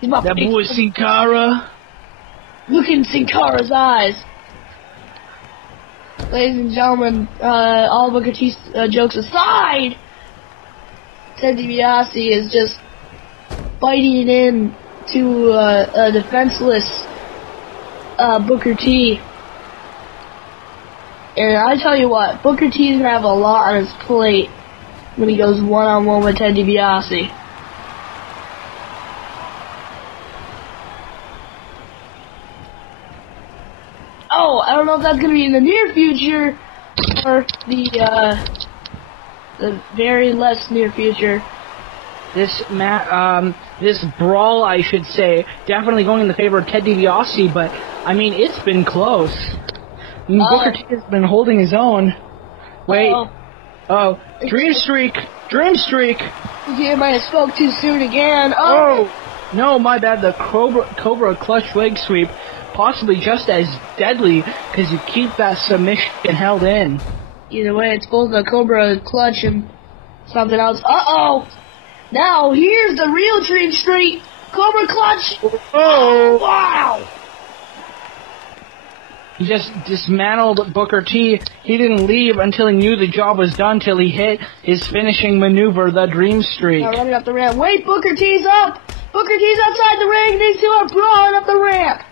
He's my that boy Sin Cara. Look in Sin Cara's eyes. Ladies and gentlemen, all Booker T's jokes aside, Ted DiBiase is just biting in to a defenseless Booker T. And I tell you what, Booker T is going to have a lot on his plate when he goes one-on-one with Ted DiBiase. Oh, I don't know if that's going to be in the near future or the the very less near future. This brawl, I should say, definitely going in the favor of Ted DiBiase, but, I mean, it's been close. I mean, Booker T has been holding his own. Wait. Oh, Dream Streak! You might have spoke too soon again. Oh! No, my bad, the Cobra clutch leg sweep, possibly just as deadly, because you keep that submission held in. Either way, it's both a Cobra clutch and something else. Uh-oh! Now, here's the real Dream Streak! Cobra clutch! Oh! Wow! He just dismantled Booker T. He didn't leave until he knew the job was done, till he hit his finishing maneuver, the Dream Streak. Now running up the ramp. Wait, Booker T's up! Booker T's outside the ring, these two are brawling up the ramp!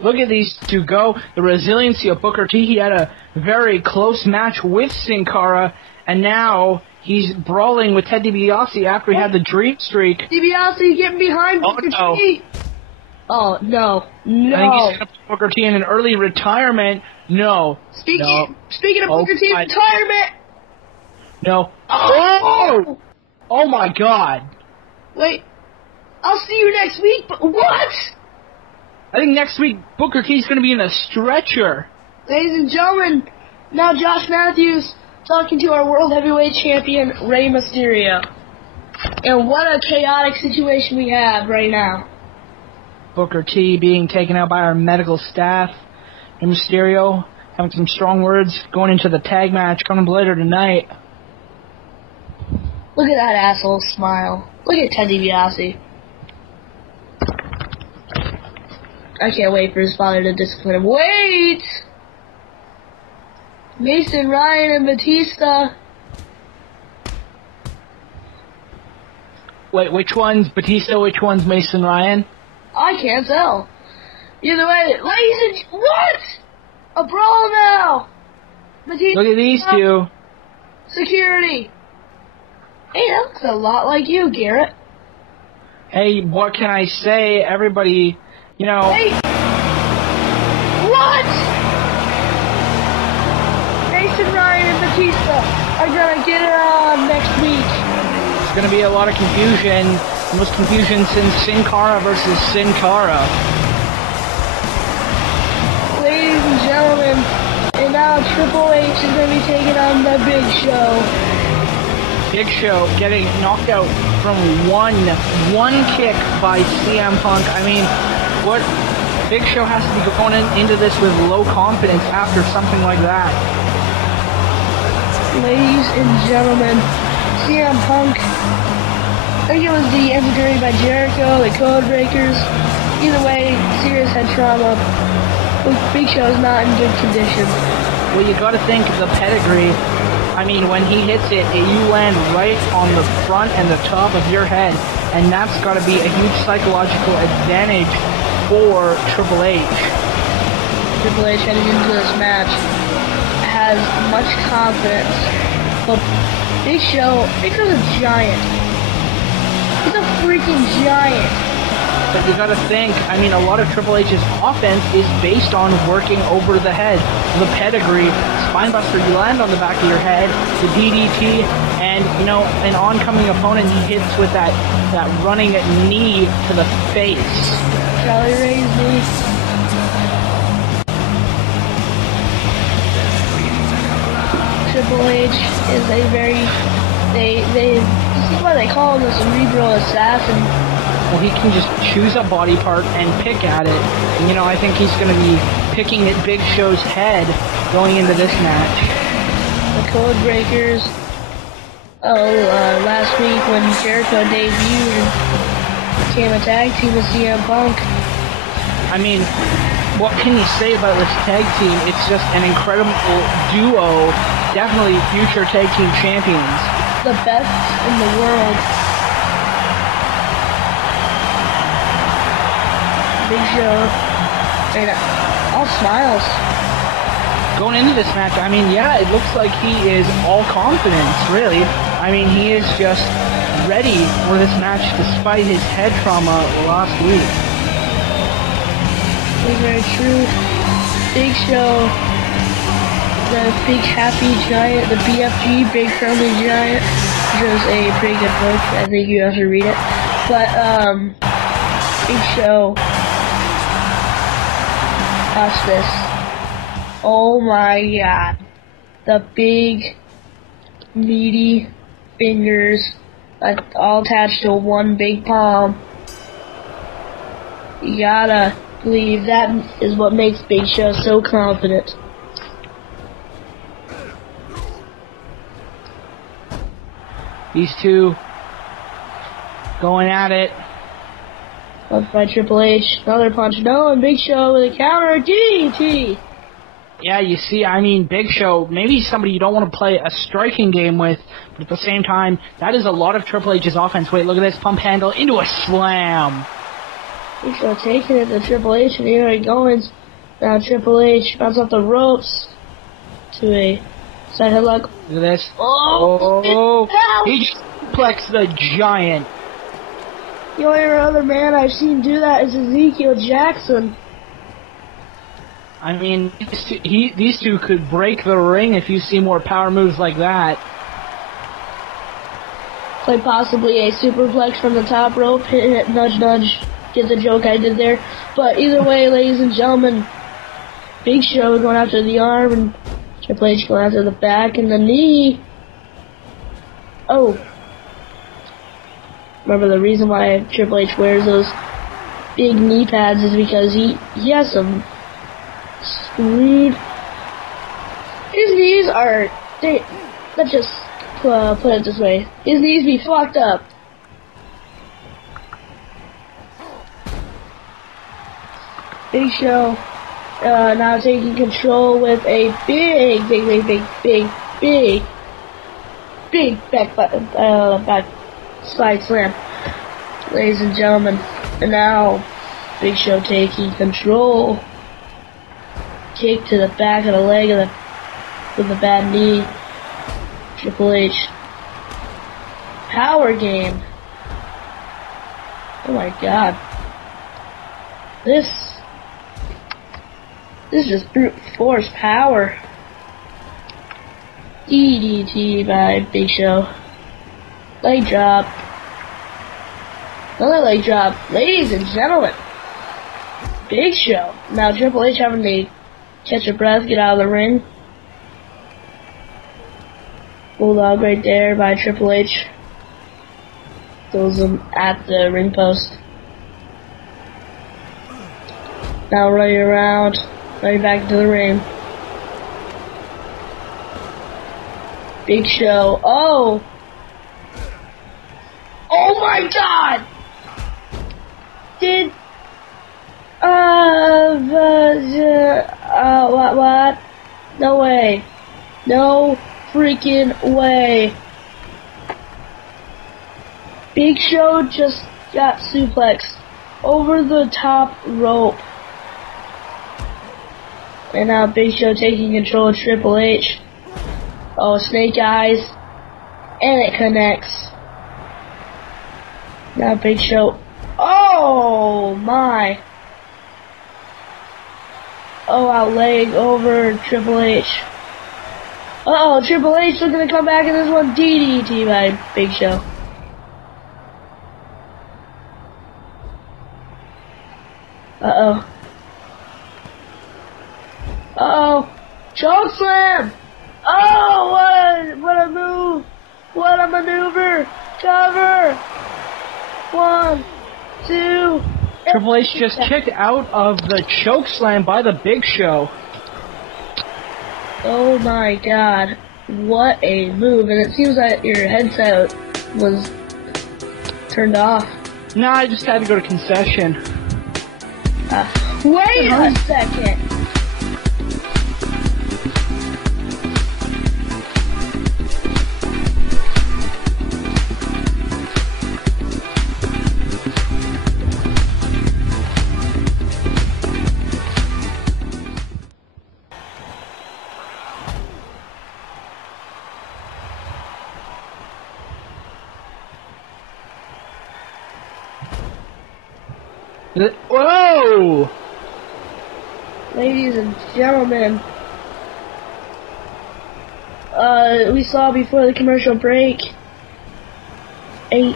Look at these two go. The resiliency of Booker T. He had a very close match with Sin Cara, and now he's brawling with Ted DiBiase after he had the Dream Streak. DiBiase getting behind Booker T. Oh, no. I think he's going to put Booker T in an early retirement. No. Speaking of Booker T's retirement. No. Oh! Oh my God. Wait. I'll see you next week, but what? I think next week Booker T's going to be in a stretcher. Ladies and gentlemen, now Josh Matthews talking to our World Heavyweight Champion, Rey Mysterio. And what a chaotic situation we have right now. Booker T being taken out by our medical staff. And Mysterio having some strong words going into the tag match coming later tonight. Look at that asshole smile. Look at Ted DiBiase. I can't wait for his father to discipline him. Wait! Mason, Ryan, and Batista. Wait, which one's Batista, which one's Mason Ryan? I can't tell. Either way, ladies and... What? A brawl now! Batista, look at these two. Security. Hey, that looks a lot like you, Garrett. Hey, what can I say? Everybody, you know... Hey! What? Mason, Ryan, and Batista are gonna get it on next week. There's gonna be a lot of confusion. The most confusion since Sin Cara versus Sin Cara. Ladies and gentlemen, and now Triple H is gonna be taking on the Big Show. Big Show getting knocked out from one kick by CM Punk. I mean, what? Big Show has to be going into this with low confidence after something like that. Ladies and gentlemen, CM Punk, I think it was the enzuigiri by Jericho, the Code Breakers. Either way, serious head trauma. Big Show is not in good condition. Well, you gotta think the pedigree. I mean, when he hits it, you land right on the front and the top of your head, and that's got to be a huge psychological advantage for Triple H. Triple H heading into this match has much confidence, but Big Show's a giant. He's a freaking giant. But you gotta think, I mean, a lot of Triple H's offense is based on working over the head. The pedigree, spinebuster, you land on the back of your head, the DDT, and, you know, an oncoming opponent he hits with that running knee to the face. Charlie Ray's knee. Triple H is a very, this is why they call him the cerebral assassin. Well, he can just choose a body part and pick at it. And, you know, I think he's going to be picking at Big Show's head going into this match. The Code Breakers. Last week when Jericho debuted and became a tag team with CM Punk. I mean, what can you say about this tag team? It's just an incredible duo. Definitely future tag team champions. The best in the world. Big Show, and all smiles. Going into this match, I mean, yeah, it looks like he is all confidence, really. I mean, he is just ready for this match despite his head trauma last week. It's very true. Big Show the big happy giant, the BFG, big friendly giant, which was a pretty good book. I think you have to read it. But, Big Show. Watch this. Oh my god. The big, meaty fingers, all attached to one big palm. You gotta believe that is what makes Big Show so confident. These two going at it. Left by Triple H. Another punch. No, and Big Show with a counter. DDT. Yeah, you see, I mean, Big Show, maybe somebody you don't want to play a striking game with, but at the same time, that is a lot of Triple H's offense. Wait, look at this pump handle into a slam. Big Show taking it to Triple H, and here he goes. Now Triple H bounces off the ropes to a side headlock. Look at this. Oh! He just suplexed the giant. The only other man I've seen do that is Ezekiel Jackson. I mean, these two could break the ring if you see more power moves like that. Like possibly a superplex from the top rope, hit, nudge, nudge, get the joke I did there. But either way, ladies and gentlemen, Big Show going after the arm, and Triple H going after the back and the knee. Oh. Remember, the reason why Triple H wears those big knee pads is because he has some screwed. His knees are, let's just put it this way. His knees be fucked up. Big Show now taking control with a big back slide slam, ladies and gentlemen. And now Big Show taking control. Kick to the back of the leg of with a bad knee. Triple H. Power game. Oh my god. This is just brute force power. DDT by Big Show. Leg drop. Another leg drop. Ladies and gentlemen. Big Show. Now Triple H having to catch a breath, get out of the ring. Bulldog right there by Triple H. Throws him at the ring post. Now running around, running back into the ring. Big Show. Oh! Oh my god! Did what? No way. No freaking way. Big Show just got suplexed over the top rope. And now Big Show taking control of Triple H. Oh, snake eyes. And it connects. Now Big Show. Oh my. Oh, out leg over Triple H. Uh-oh, Triple H looking to come back in this one. DDT by Big Show. Uh-oh. Uh-oh. Choke slam! Oh, what a move! What a maneuver! Cover! 1, 2... Triple H just kicked out of the choke slam by the Big Show. Oh my god. What a move. And it seems that your headset was turned off. No, I just had to go to concession. Wait a second. Whoa! Ladies and gentlemen, we saw before the commercial break a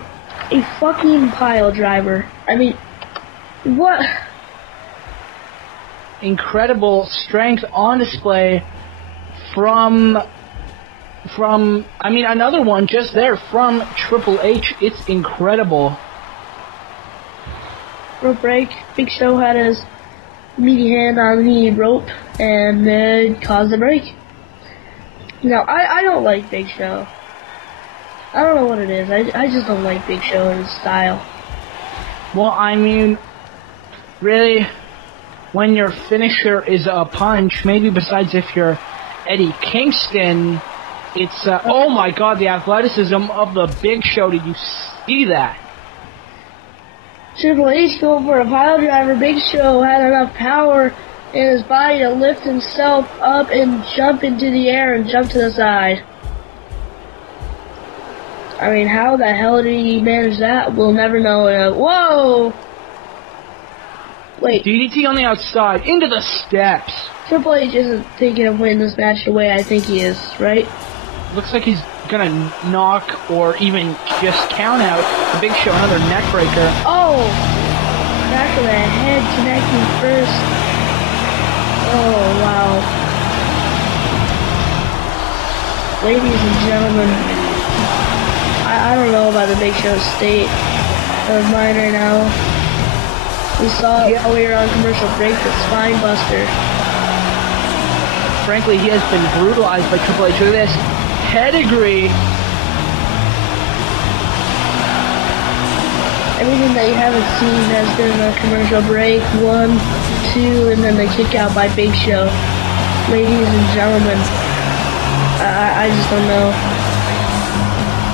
fucking pile driver. I mean, what? Incredible strength on display from another one just there from Triple H. It's incredible. Rope break. Big Show had his meaty hand on the rope and it caused the break. Now, I don't like Big Show. I don't know what it is. I just don't like Big Show and his style. Well, I mean, really, when your finisher is a punch, maybe besides if you're Eddie Kingston, it's, oh my god, the athleticism of the Big Show. Did you see that? Triple H going for a pile driver. Big Show had enough power in his body to lift himself up and jump into the air and jump to the side. I mean, how the hell did he manage that? We'll never know. Whoa! Wait. DDT on the outside, into the steps. Triple H isn't thinking of winning this match the way I think he is, right? Looks like he's gonna knock or even just count out the Big Show, another neck breaker. Oh! Back of the head connecting first. Oh, wow. Ladies and gentlemen, I don't know about the Big Show's state of mind right now. We saw it while we were on commercial break, the spine buster. Frankly, he has been brutalized by Triple H. Look at this pedigree. Everything that you haven't seen has been a commercial break. 1, 2, and then the kick out by Big Show. Ladies and gentlemen, I just don't know.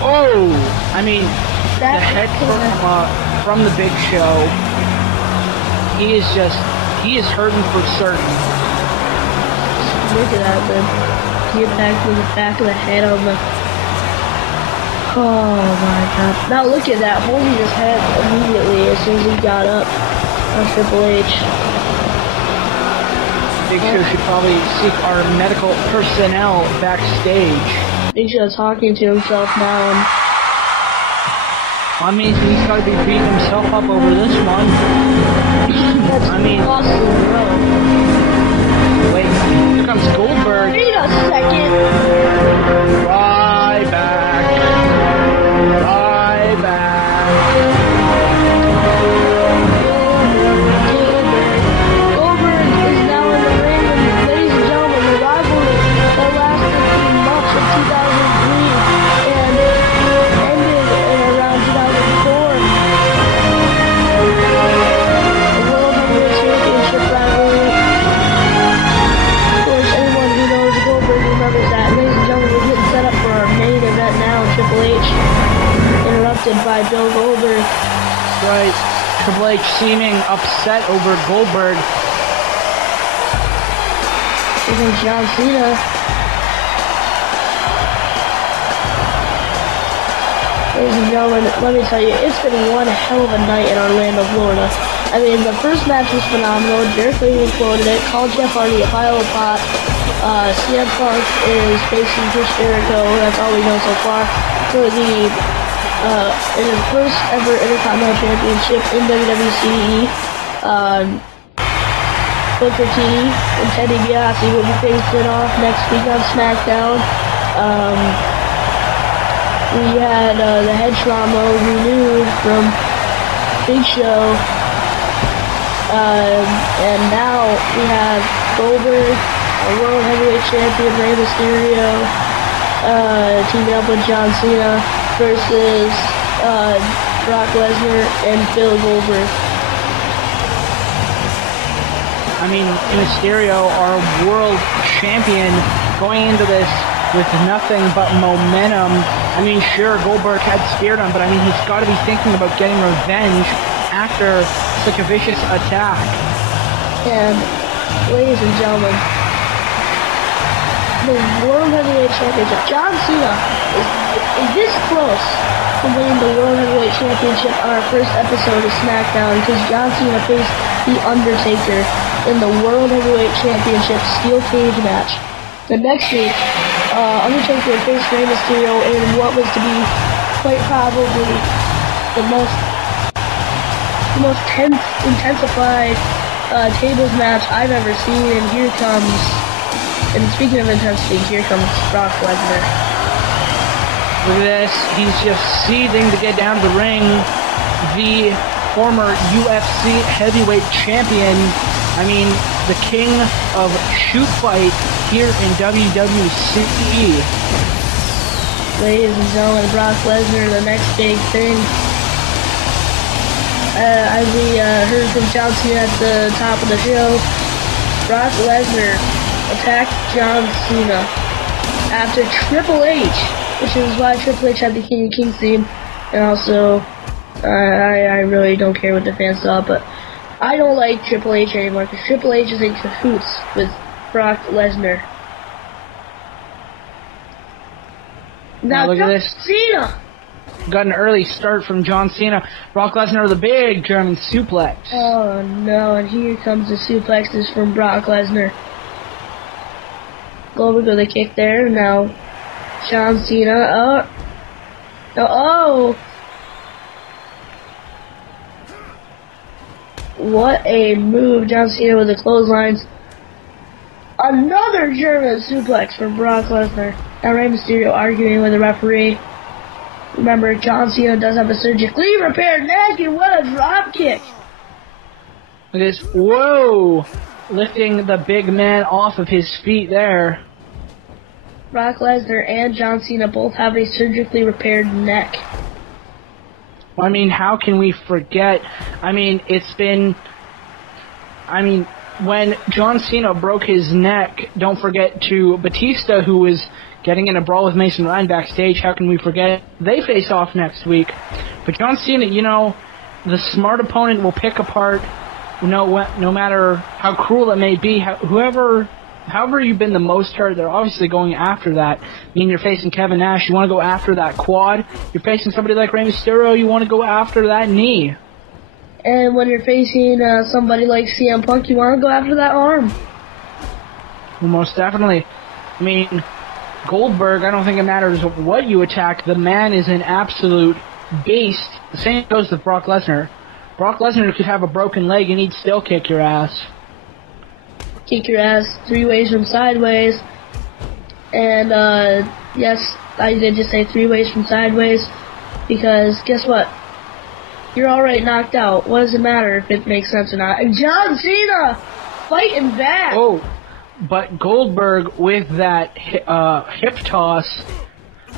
Oh! I mean, the head from the Big Show, he is hurting for certain. Look at that, man. Get back to the back of the head on the... Oh my god. Now look at that, holding his head immediately as soon as he got up on Triple H. Big Show should probably seek our medical personnel backstage. Big Show talking to himself now. And I mean, he's got to be beating himself up over this one. I mean... Wait, here comes Goldberg. Wait a second. Ryback. Goldberg is now in the ring, and ladies and gentlemen, the rivalry that lasted through much of 2003 and ended in around 2004. The World Heavyweight Championship rivalry. Of course, anyone who knows Goldberg remembers that. Ladies and gentlemen, we're getting set up for our main event now. Triple H interrupted by Bill Goldberg. Right. Triple H seeming upset over Goldberg. Here comes John Cena. Ladies and gentlemen, let me tell you, it's been one hell of a night in Orlando, Florida. I mean, the first match was phenomenal. Jericho even quoted it, called Jeff Hardy a pile of pot. CM Punk is facing Chris Jericho. That's all we know so far for the in the first ever Intercontinental Championship in WWCE. Booker T and Teddy DiBiase will be facing off next week on SmackDown. We had the head trauma renewed from Big Show. And now we have Goldberg, our World Heavyweight Champion, Rey Mysterio, teaming up with John Cena versus Brock Lesnar and Bill Goldberg. I mean, Mysterio, our world champion, going into this with nothing but momentum. I mean, sure, Goldberg had speared him, but I mean, he's got to be thinking about getting revenge after such a vicious attack. And, ladies and gentlemen, the World Heavyweight Championship, John Cena is this close to winning the World Heavyweight Championship on our first episode of SmackDown, because John Cena faced The Undertaker in the World Heavyweight Championship Steel Cage match. The next week, Undertaker faced Rey Mysterio in what was to be quite probably the most intensified tables match I've ever seen. And here comes, and speaking of intensity, here comes Brock Lesnar. Look at this. He's just seething to get down to the ring. The former UFC heavyweight champion, I mean, the king of shoot fight here in WWCE. Ladies and gentlemen, Brock Lesnar, the next big thing. As we heard from John Cena at the top of the show, Brock Lesnar attacked John Cena after Triple H, which is why Triple H had the King of Kings theme, and also, I really don't care what the fans thought, but I don't like Triple H anymore, because Triple H is in cahoots with Brock Lesnar. Now look at this. Cena! Got an early start from John Cena. Brock Lesnar with a big German suplex. Oh no, and here comes the suplexes from Brock Lesnar. Goldberg with a kick there. Now, John Cena. Oh! What a move. John Cena with the clotheslines. Another German suplex from Brock Lesnar. Now Rey Mysterio arguing with the referee. Remember, John Cena does have a surgically repaired neck, and what a drop kick! Look at this. Whoa! Lifting the big man off of his feet there. Brock Lesnar and John Cena both have a surgically repaired neck. I mean, how can we forget? I mean, when John Cena broke his neck, don't forget to Batista, who was getting in a brawl with Mason Ryan backstage. How can we forget? They face off next week. But John Cena, you know, the smart opponent will pick apart, no matter how cruel it may be. However you've been the most hurt, they're obviously going after that. I mean, you're facing Kevin Nash, you want to go after that quad. You're facing somebody like Rey Mysterio, you want to go after that knee. And when you're facing somebody like CM Punk, you want to go after that arm. Well, most definitely. I mean, Goldberg, I don't think it matters what you attack. The man is an absolute beast. The same goes with Brock Lesnar. Brock Lesnar could have a broken leg and he'd still kick your ass. Kick your ass 3 ways from sideways. And, yes, I did just say 3 ways from sideways. Because, guess what? You're already knocked out. What does it matter if it makes sense or not? And John Cena fighting back! Oh, but Goldberg with that hip toss,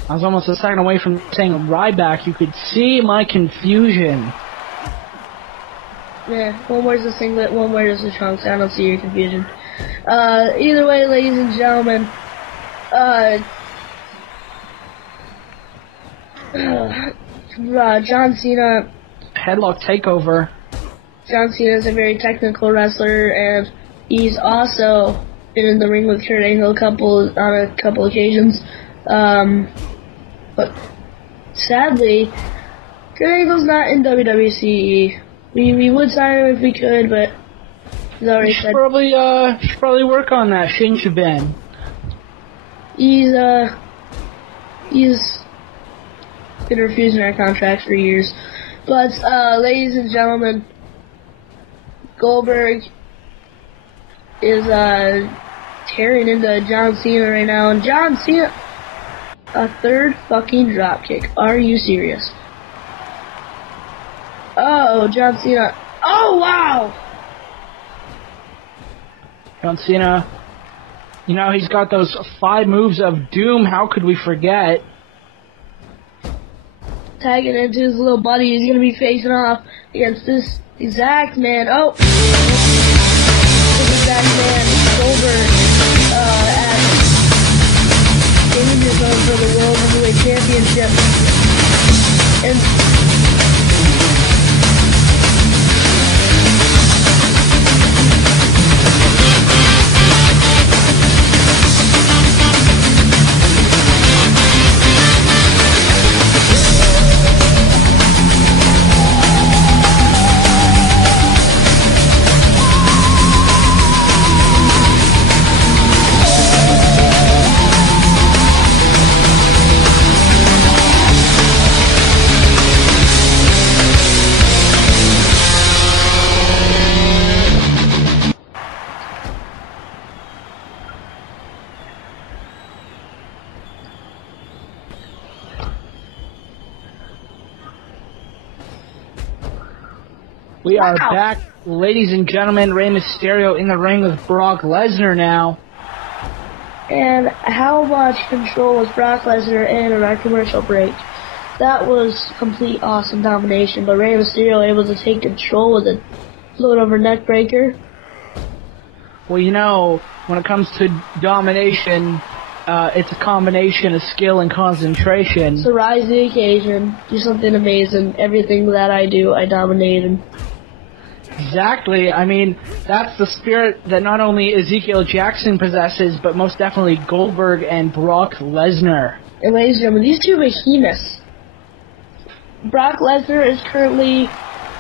I was almost a second away from saying Ryback. You could see my confusion. Yeah, one wears the singlet, one wears the trunks. I don't see your confusion. Either way, ladies and gentlemen, John Cena. Headlock takeover. John Cena is a very technical wrestler, and he's also been in the ring with Kurt Angle on a couple occasions. But sadly, Kurt Angle's not in WWCE. We would sign him if we could, but he's already said. Should probably work on that, shouldn't you, Ben? He's been refusing our contract for years. But, ladies and gentlemen, Goldberg is, tearing into John Cena right now, and John Cena, a third fucking dropkick. Are you serious? Oh, John Cena. Oh, wow! John Cena, you know, he's got those 5 moves of doom. How could we forget? Tagging into his little buddy. He's going to be facing off against this exact man. Oh! This exact man, Goldberg, at Danger Zone for the World Heavyweight Championship. And We are back, ladies and gentlemen. Rey Mysterio in the ring with Brock Lesnar now. And how much control was Brock Lesnar in our commercial break? That was complete awesome domination, but Rey Mysterio able to take control with a float over neck breaker. Well, you know, when it comes to domination, it's a combination of skill and concentration. So rise to the occasion, do something amazing. Everything that I do, I dominate him. Exactly. I mean, that's the spirit that not only Ezekiel Jackson possesses, but most definitely Goldberg and Brock Lesnar. And ladies and gentlemen, these two behemoths. Brock Lesnar is currently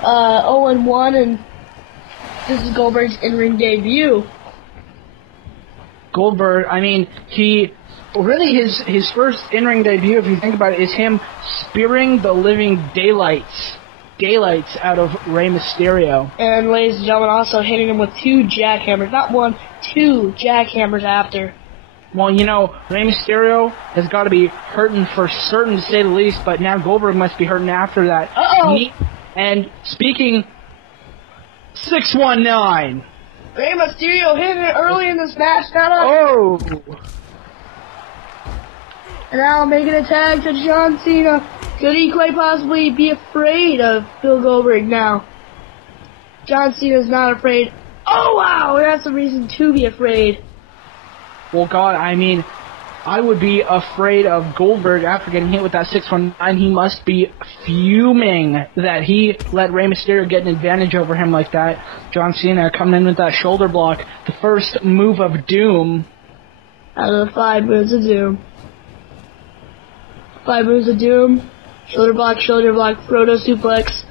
0-1, and this is Goldberg's in-ring debut. Goldberg, I mean, his first in-ring debut, if you think about it, is him spearing the living daylights out of Rey Mysterio. And ladies and gentlemen, also hitting him with 2 jackhammers. Not 1, 2 jackhammers after. Well, you know, Rey Mysterio has got to be hurting for certain, to say the least, but now Goldberg must be hurting after that. Uh-oh! And speaking 619. Rey Mysterio hitting it early in this match. Oh! And now making a tag to John Cena. Could he quite possibly be afraid of Bill Goldberg now? John Cena's not afraid. Oh, wow! That's a reason to be afraid. Well, God, I mean, I would be afraid of Goldberg after getting hit with that 619. He must be fuming that he let Rey Mysterio get an advantage over him like that. John Cena coming in with that shoulder block. The first move of doom. Out of the 5 moves of doom. 5 moves of doom. Shoulder block, Proto suplex,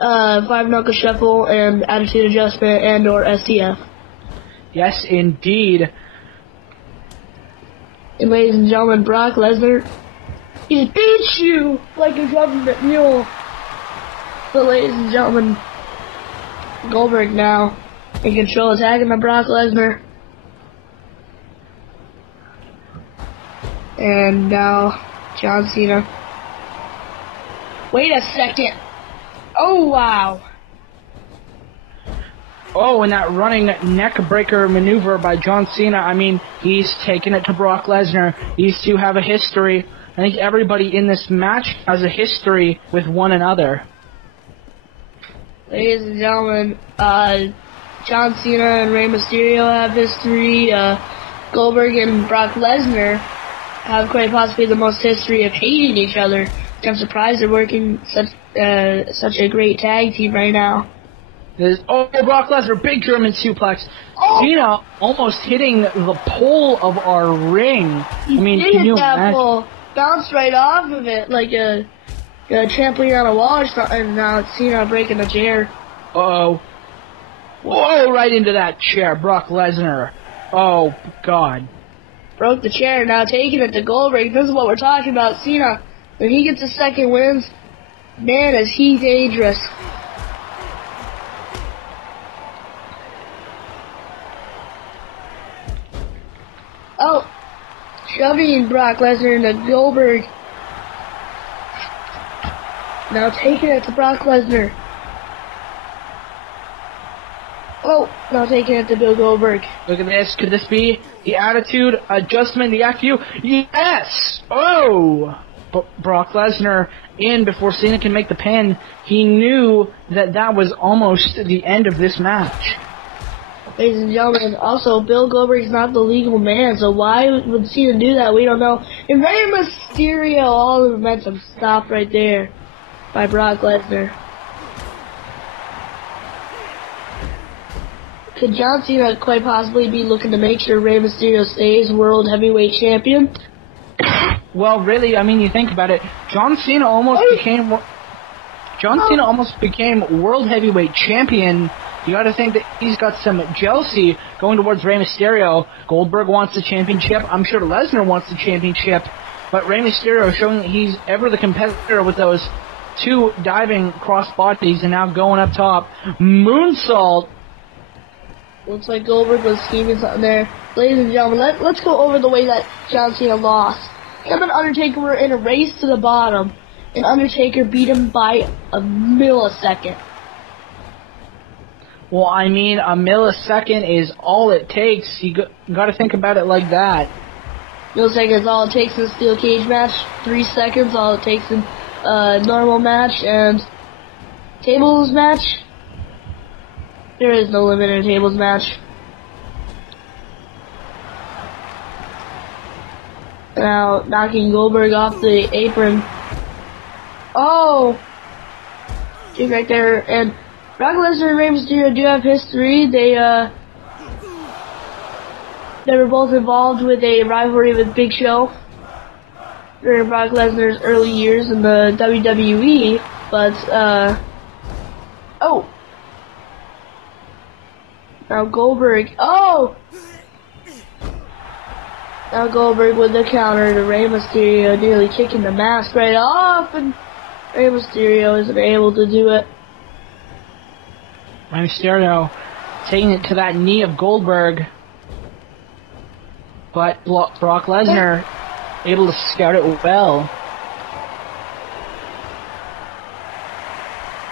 5-knuckle shuffle, and attitude adjustment, and or STF. Yes, indeed. And ladies and gentlemen, Brock Lesnar, he beats you like a government mule. But ladies and gentlemen, Goldberg now in control, attacking the Brock Lesnar. And now John Cena. Wait a second. Oh, wow. Oh, and that running neck breaker maneuver by John Cena. I mean, he's taking it to Brock Lesnar. These two have a history. I think everybody in this match has a history with one another. Ladies and gentlemen, John Cena and Rey Mysterio have history. Goldberg and Brock Lesnar have quite possibly the most history of hating each other. I'm surprised they're working such a great tag team right now. Brock Lesnar, big German suplex. Oh. Cena almost hitting the pole of our ring. He did hit that pole. Bounced right off of it like a trampoline on a wall or something. And now it's Cena breaking the chair. Uh-oh. Whoa, right into that chair, Brock Lesnar. Oh, God. Broke the chair, now taking it to Goldberg. This is what we're talking about. Cena, when he gets his second wins, man, is he dangerous. Oh, shoving Brock Lesnar into Goldberg. Now taking it to Brock Lesnar. Oh, now taking it to Bill Goldberg. Look at this. Could this be the attitude adjustment, the FU? Yes! Oh! Brock Lesnar in before Cena can make the pin. He knew that was almost the end of this match. Ladies and gentlemen, also, Bill Goldberg's not the legal man, so why would Cena do that? We don't know. And Rey Mysterio, all the momentum stopped right there by Brock Lesnar. Could John Cena quite possibly be looking to make sure Rey Mysterio stays World Heavyweight Champion? Well, really, I mean, you think about it. John Cena almost became World Heavyweight Champion. You got to think that he's got some jealousy going towards Rey Mysterio. Goldberg wants the championship. I'm sure Lesnar wants the championship. But Rey Mysterio showing that he's ever the competitor with those two diving cross bodies and now going up top. Moonsault. Looks like Goldberg was scheming something there. Ladies and gentlemen, let's go over the way that John Cena lost. Him and Undertaker were in a race to the bottom, and Undertaker beat him by a millisecond. Well, I mean, a millisecond is all it takes. You got to think about it like that. Milliseconds all it takes in a steel cage match. 3 seconds all it takes in a normal match. And tables match. There is no limit in a tables match. Now knocking Goldberg off the apron. Oh! Kick right there. And Brock Lesnar and Rey Mysterio do have history. They were both involved with a rivalry with Big Show during Brock Lesnar's early years in the WWE. But, oh! Now Goldberg. Oh! Now Goldberg with the counter to Rey Mysterio, nearly kicking the mask right off, and Rey Mysterio isn't able to do it. Rey Mysterio taking it to that knee of Goldberg, but Brock Lesnar able to scout it well.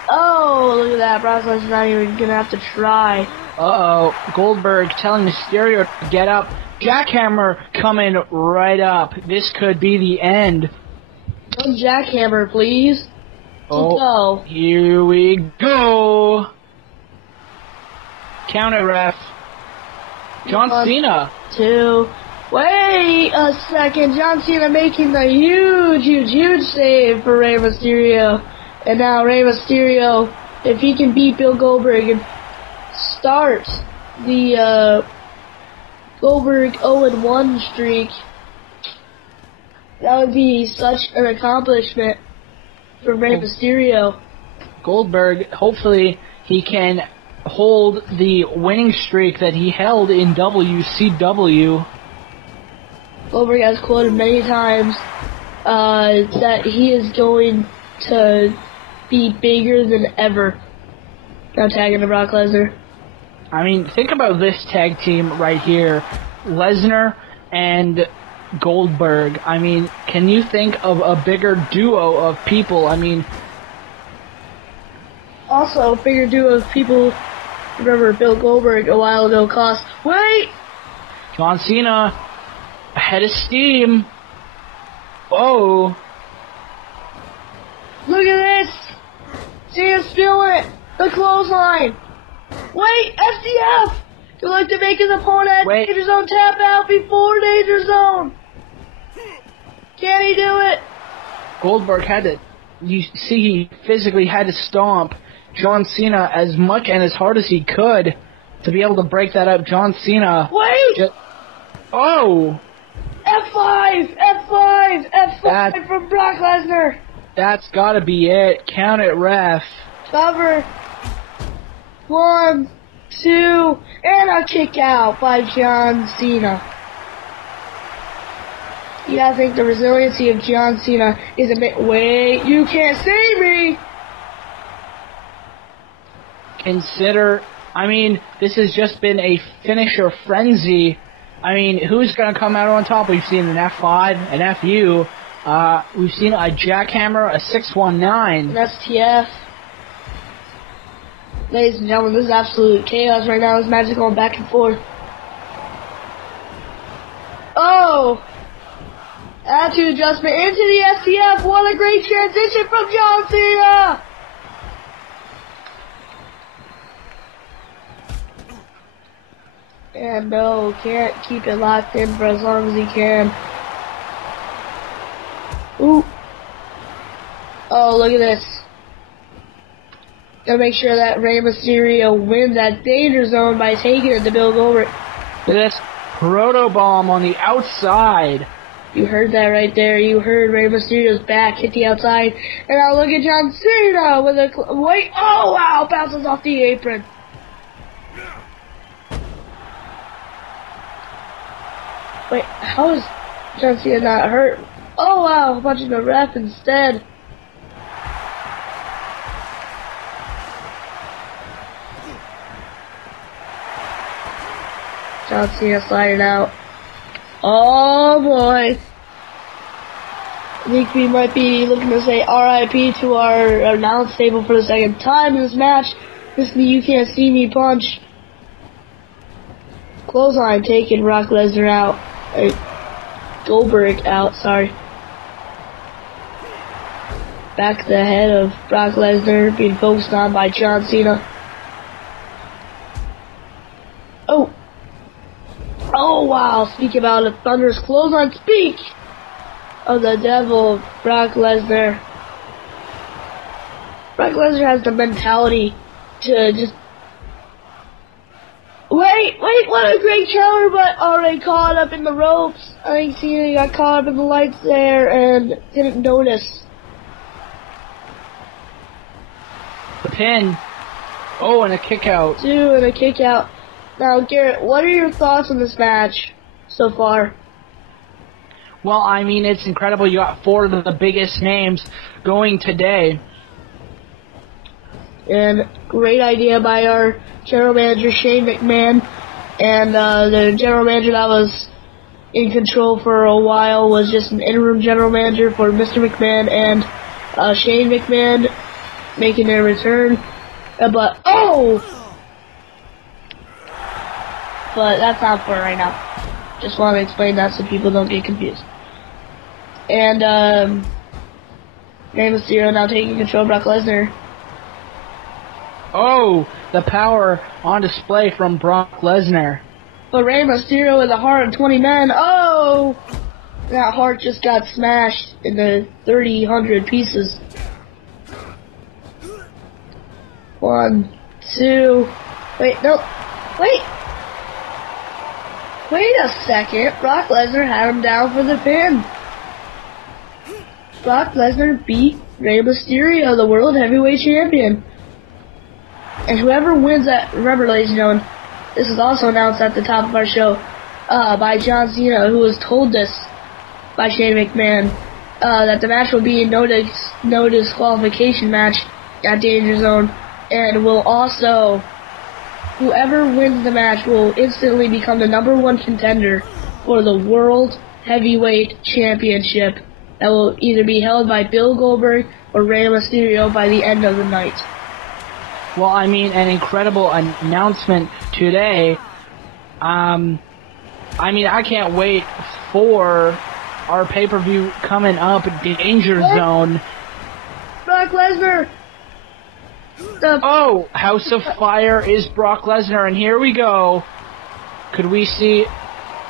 Oh, look at that. Brock Lesnar not even gonna have to try. Uh-oh. Goldberg telling Mysterio to get up. Jackhammer coming right up. This could be the end. One jackhammer, please. Oh, go. Here we go. Counter ref. John Cena. 2. Wait a second. John Cena making the huge save for Rey Mysterio. And now Rey Mysterio, if he can beat Bill Goldberg and start the Goldberg 0-1 streak, that would be such an accomplishment for Rey Mysterio. Goldberg, hopefully he can hold the winning streak that he held in WCW. Goldberg has quoted many times that he is going to be bigger than ever. Now tagging to Brock Lesnar. I mean, think about this tag team right here. Lesnar and Goldberg. I mean, can you think of a bigger duo of people? I mean... Also, a bigger duo of people. Remember, Bill Goldberg a while ago cost... Wait! John Cena ahead of steam. Oh. Look at this! Cena's feeling it! The clothesline! Wait! FDF! He'd like to make his opponent Danger Zone tap out before Danger Zone! Can he do it? Goldberg had to... You see, he physically had to stomp John Cena as much and as hard as he could to be able to break that up. John Cena... Wait! Oh! F5! F5! F5 from Brock Lesnar! That's gotta be it. Count it, ref. Cover. 1, 2, and a kick out by John Cena. You gotta think the resiliency of John Cena is a bit... Wait, you can't see me! Consider... I mean, this has just been a finisher frenzy. I mean, who's gonna come out on top? We've seen an F5, an FU. We've seen a jackhammer, a 619. An STF. Ladies and gentlemen, this is absolute chaos right now. This match is going back and forth. Oh! Attitude adjustment into the STF. What a great transition from John Cena! And no, can't keep it locked in for as long as he can. Ooh. Oh, look at this. Gotta make sure that Rey Mysterio wins that Danger Zone by taking it to Bill Goldberg. Look at this proto bomb on the outside. You heard that right there. You heard Rey Mysterio's back hit the outside. And now look at John Cena with a... Wait. Oh, wow. Bounces off the apron. Wait, how is John Cena not hurt? Oh, wow. Punching the ref instead. John Cena sliding out. Oh boy. I think we might be looking to say RIP to our announce table for the second time in this match. This is the you can't see me punch. Clothesline taking Brock Lesnar out. Goldberg out, sorry. Back to the head of Brock Lesnar being focused on by John Cena. Oh. Oh, wow. Speak about a thunderous clothesline. Speak of the devil, Brock Lesnar. Brock Lesnar has the mentality to just... Wait, what a great counter, but already caught up in the ropes. I think Cena got caught up in the lights there and didn't notice. The pin. Oh, and a kick out. Two and a kick out. Now, Garrett, what are your thoughts on this match so far? Well, I mean, it's incredible. You got four of the biggest names going today. And great idea by our general manager, Shane McMahon. And the general manager that was in control for a while was just an interim general manager for Mr. McMahon and Shane McMahon making their return. But that's not for right now. Just want to explain that so people don't get confused. And Rey Mysterio now taking control of Brock Lesnar. Oh, the power on display from Brock Lesnar. But Rey Mysterio with a heart of 20 men. Oh! That heart just got smashed into 100 pieces. 1, 2. Wait, no. Wait! Wait a second. Brock Lesnar had him down for the pin. Brock Lesnar beat Rey Mysterio, the World Heavyweight Champion. And whoever wins that, remember, ladies and gentlemen, this is also announced at the top of our show by John Cena, who was told this by Shane McMahon, that the match will be a no disqualification match at Danger Zone, and will also, whoever wins the match will instantly become the #1 contender for the World Heavyweight Championship that will either be held by Bill Goldberg or Rey Mysterio by the end of the night. Well, I mean, an incredible announcement today. I mean, I can't wait for our pay-per-view coming up, Danger Zone. Brock Lesnar! Oh, House of Fire is Brock Lesnar, and here we go. Could we see...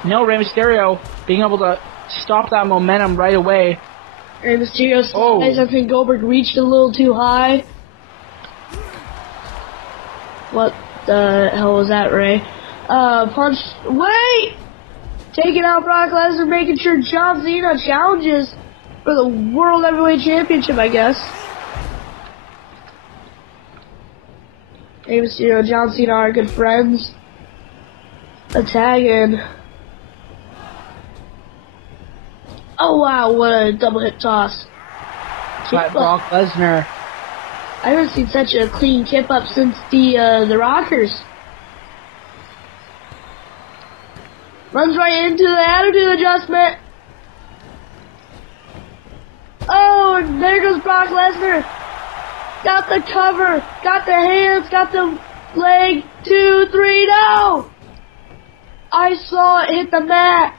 No, Rey Mysterio being able to stop that momentum right away. Rey Mysterio slides. I think Goldberg reached a little too high. What the hell was that, Ray? Punch. Wait! Taking out Brock Lesnar, making sure John Cena challenges for the World Heavyweight Championship, I guess. Rey Mysterio, John Cena are good friends. A tag in. Oh wow, what a double hip toss. By Brock Lesnar. I haven't seen such a clean kip up since the Rockers. Runs right into the attitude adjustment. Oh, and there goes Brock Lesnar. Got the cover, got the hands, got the leg. 2, 3, no! I saw it hit the mat.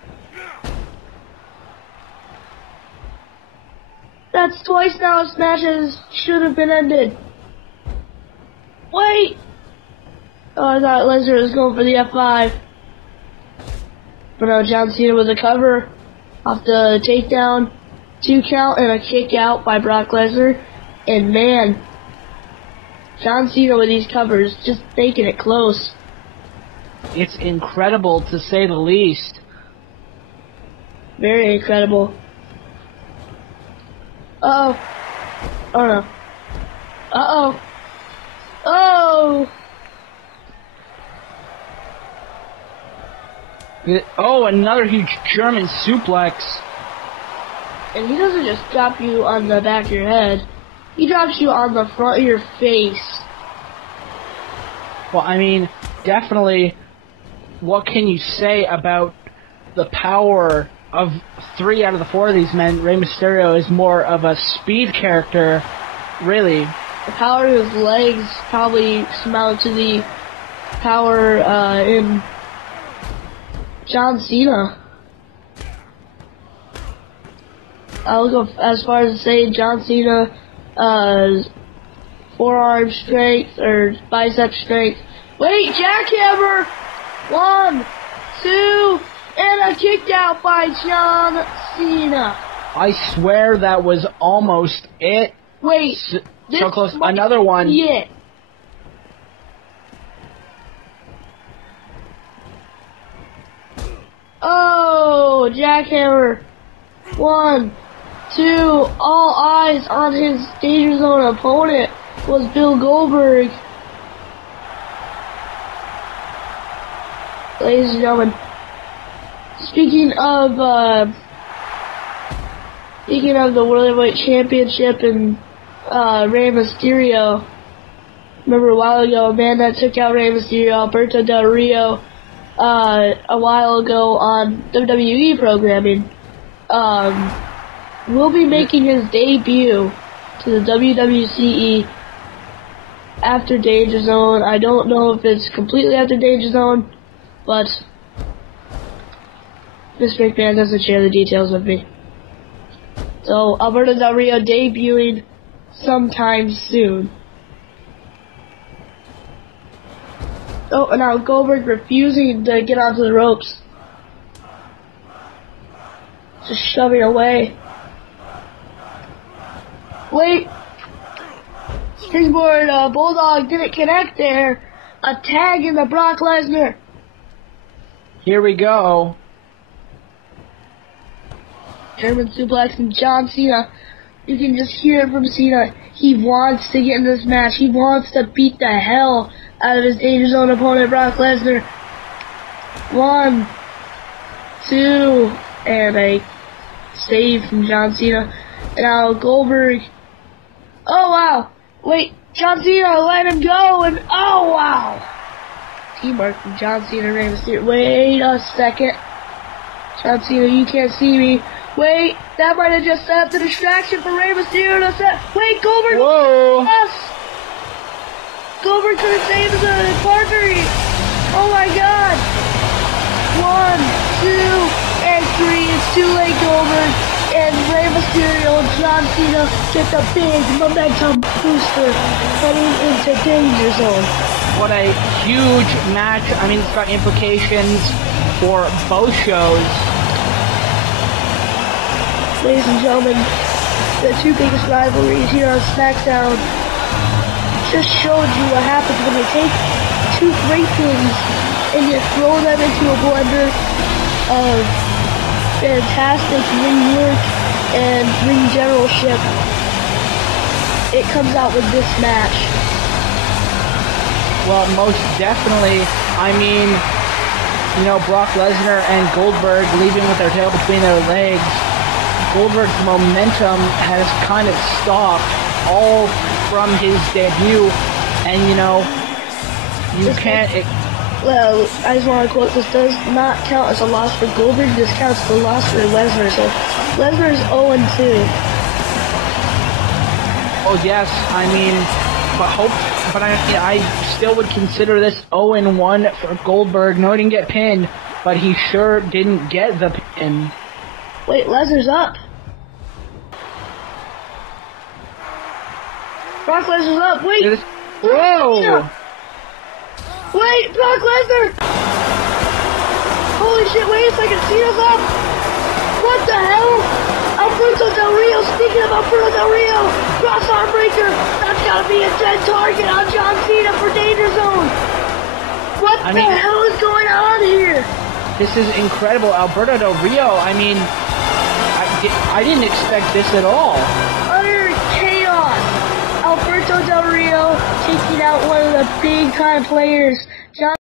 That's twice now this match should have been ended. Wait! Oh, I thought Lesnar was going for the F5. But no, John Cena with a cover off the takedown. 2 count and a kick out by Brock Lesnar. And man, John Cena with these covers, just making it close. It's incredible to say the least. Very incredible. Uh-oh. Oh no. Uh-oh. Oh! Oh, another huge German suplex. And he doesn't just drop you on the back of your head. He drops you on the front of your face. Well, I mean, definitely, what can you say about the power of 3 out of the 4 of these men? Rey Mysterio is more of a speed character, really. The power of his legs probably smelled to the power in John Cena. I'll go as far as to say John Cena, forearm strength or bicep strength. Wait, jackhammer! 1, 2, and a kick out by John Cena. I swear that was almost it. Wait, So close. Another one. Yeah. Oh, jackhammer. 1, 2, all eyes on his Danger Zone opponent was Bill Goldberg. Ladies and gentlemen, speaking of the World Heavyweight Championship and Rey Mysterio, remember a while ago, a man that took out Rey Mysterio, Alberto Del Rio, a while ago on WWE programming, will be making his debut to the WWCE after Danger Zone. I don't know if it's completely after Danger Zone, but Mr. McMahon doesn't share the details with me. So, Alberto Del Rio debuting sometime soon. Oh, and now Goldberg refusing to get onto the ropes. Just shoving away. Wait! Springboard Bulldog didn't connect there. A tag in the Brock Lesnar. Here we go. German suplex and John Cena. You can just hear it from Cena. He wants to get in this match. He wants to beat the hell out of his Danger Zone opponent, Brock Lesnar. 1, 2, and a save from John Cena. And now Goldberg. Oh, wow. Wait, John Cena let him go, and oh, wow. Teamwork from John Cena and Rey Mysterio. Wait a second. John Cena, you can't see me. Wait, that might have just set up the distraction for Rey Mysterio to set. Wait, Goldberg. Whoa. Yes. Goldberg could have saved the partner. Oh my God. 1, 2, and 3. It's too late, Goldberg. And Rey Mysterio and John Cena get the big momentum booster heading into Danger Zone. What a huge match. I mean, it's got implications for both shows. Ladies and gentlemen, the two biggest rivalries here on SmackDown just showed you what happens when you take two great things and you throw them into a blender of fantastic ring work and ring generalship. It comes out with this match. Well, most definitely. I mean, you know, Brock Lesnar and Goldberg leaving with their tail between their legs. Goldberg's momentum has kind of stopped all from his debut, and you know, you can't. Well, I just want to quote, this does not count as a loss for Goldberg, this counts as a loss for Lesnar, so Lesnar's 0-2. Oh yes, I mean, but I still would consider this 0-1 for Goldberg. No, he didn't get pinned, but he sure didn't get the pin. Wait, Lesnar's up. Brock Lesnar's up. Wait. Whoa. Wait, Brock Lesnar. Holy shit, wait a second. Cena's up. What the hell? Alberto Del Rio. Speaking of Alberto Del Rio. Cross arm breaker. That's gotta be a dead target on John Cena for Danger Zone. What the hell is going on here? This is incredible. Alberto Del Rio, I mean, I didn't expect this at all. Utter chaos. Alberto Del Rio taking out one of the big time players. John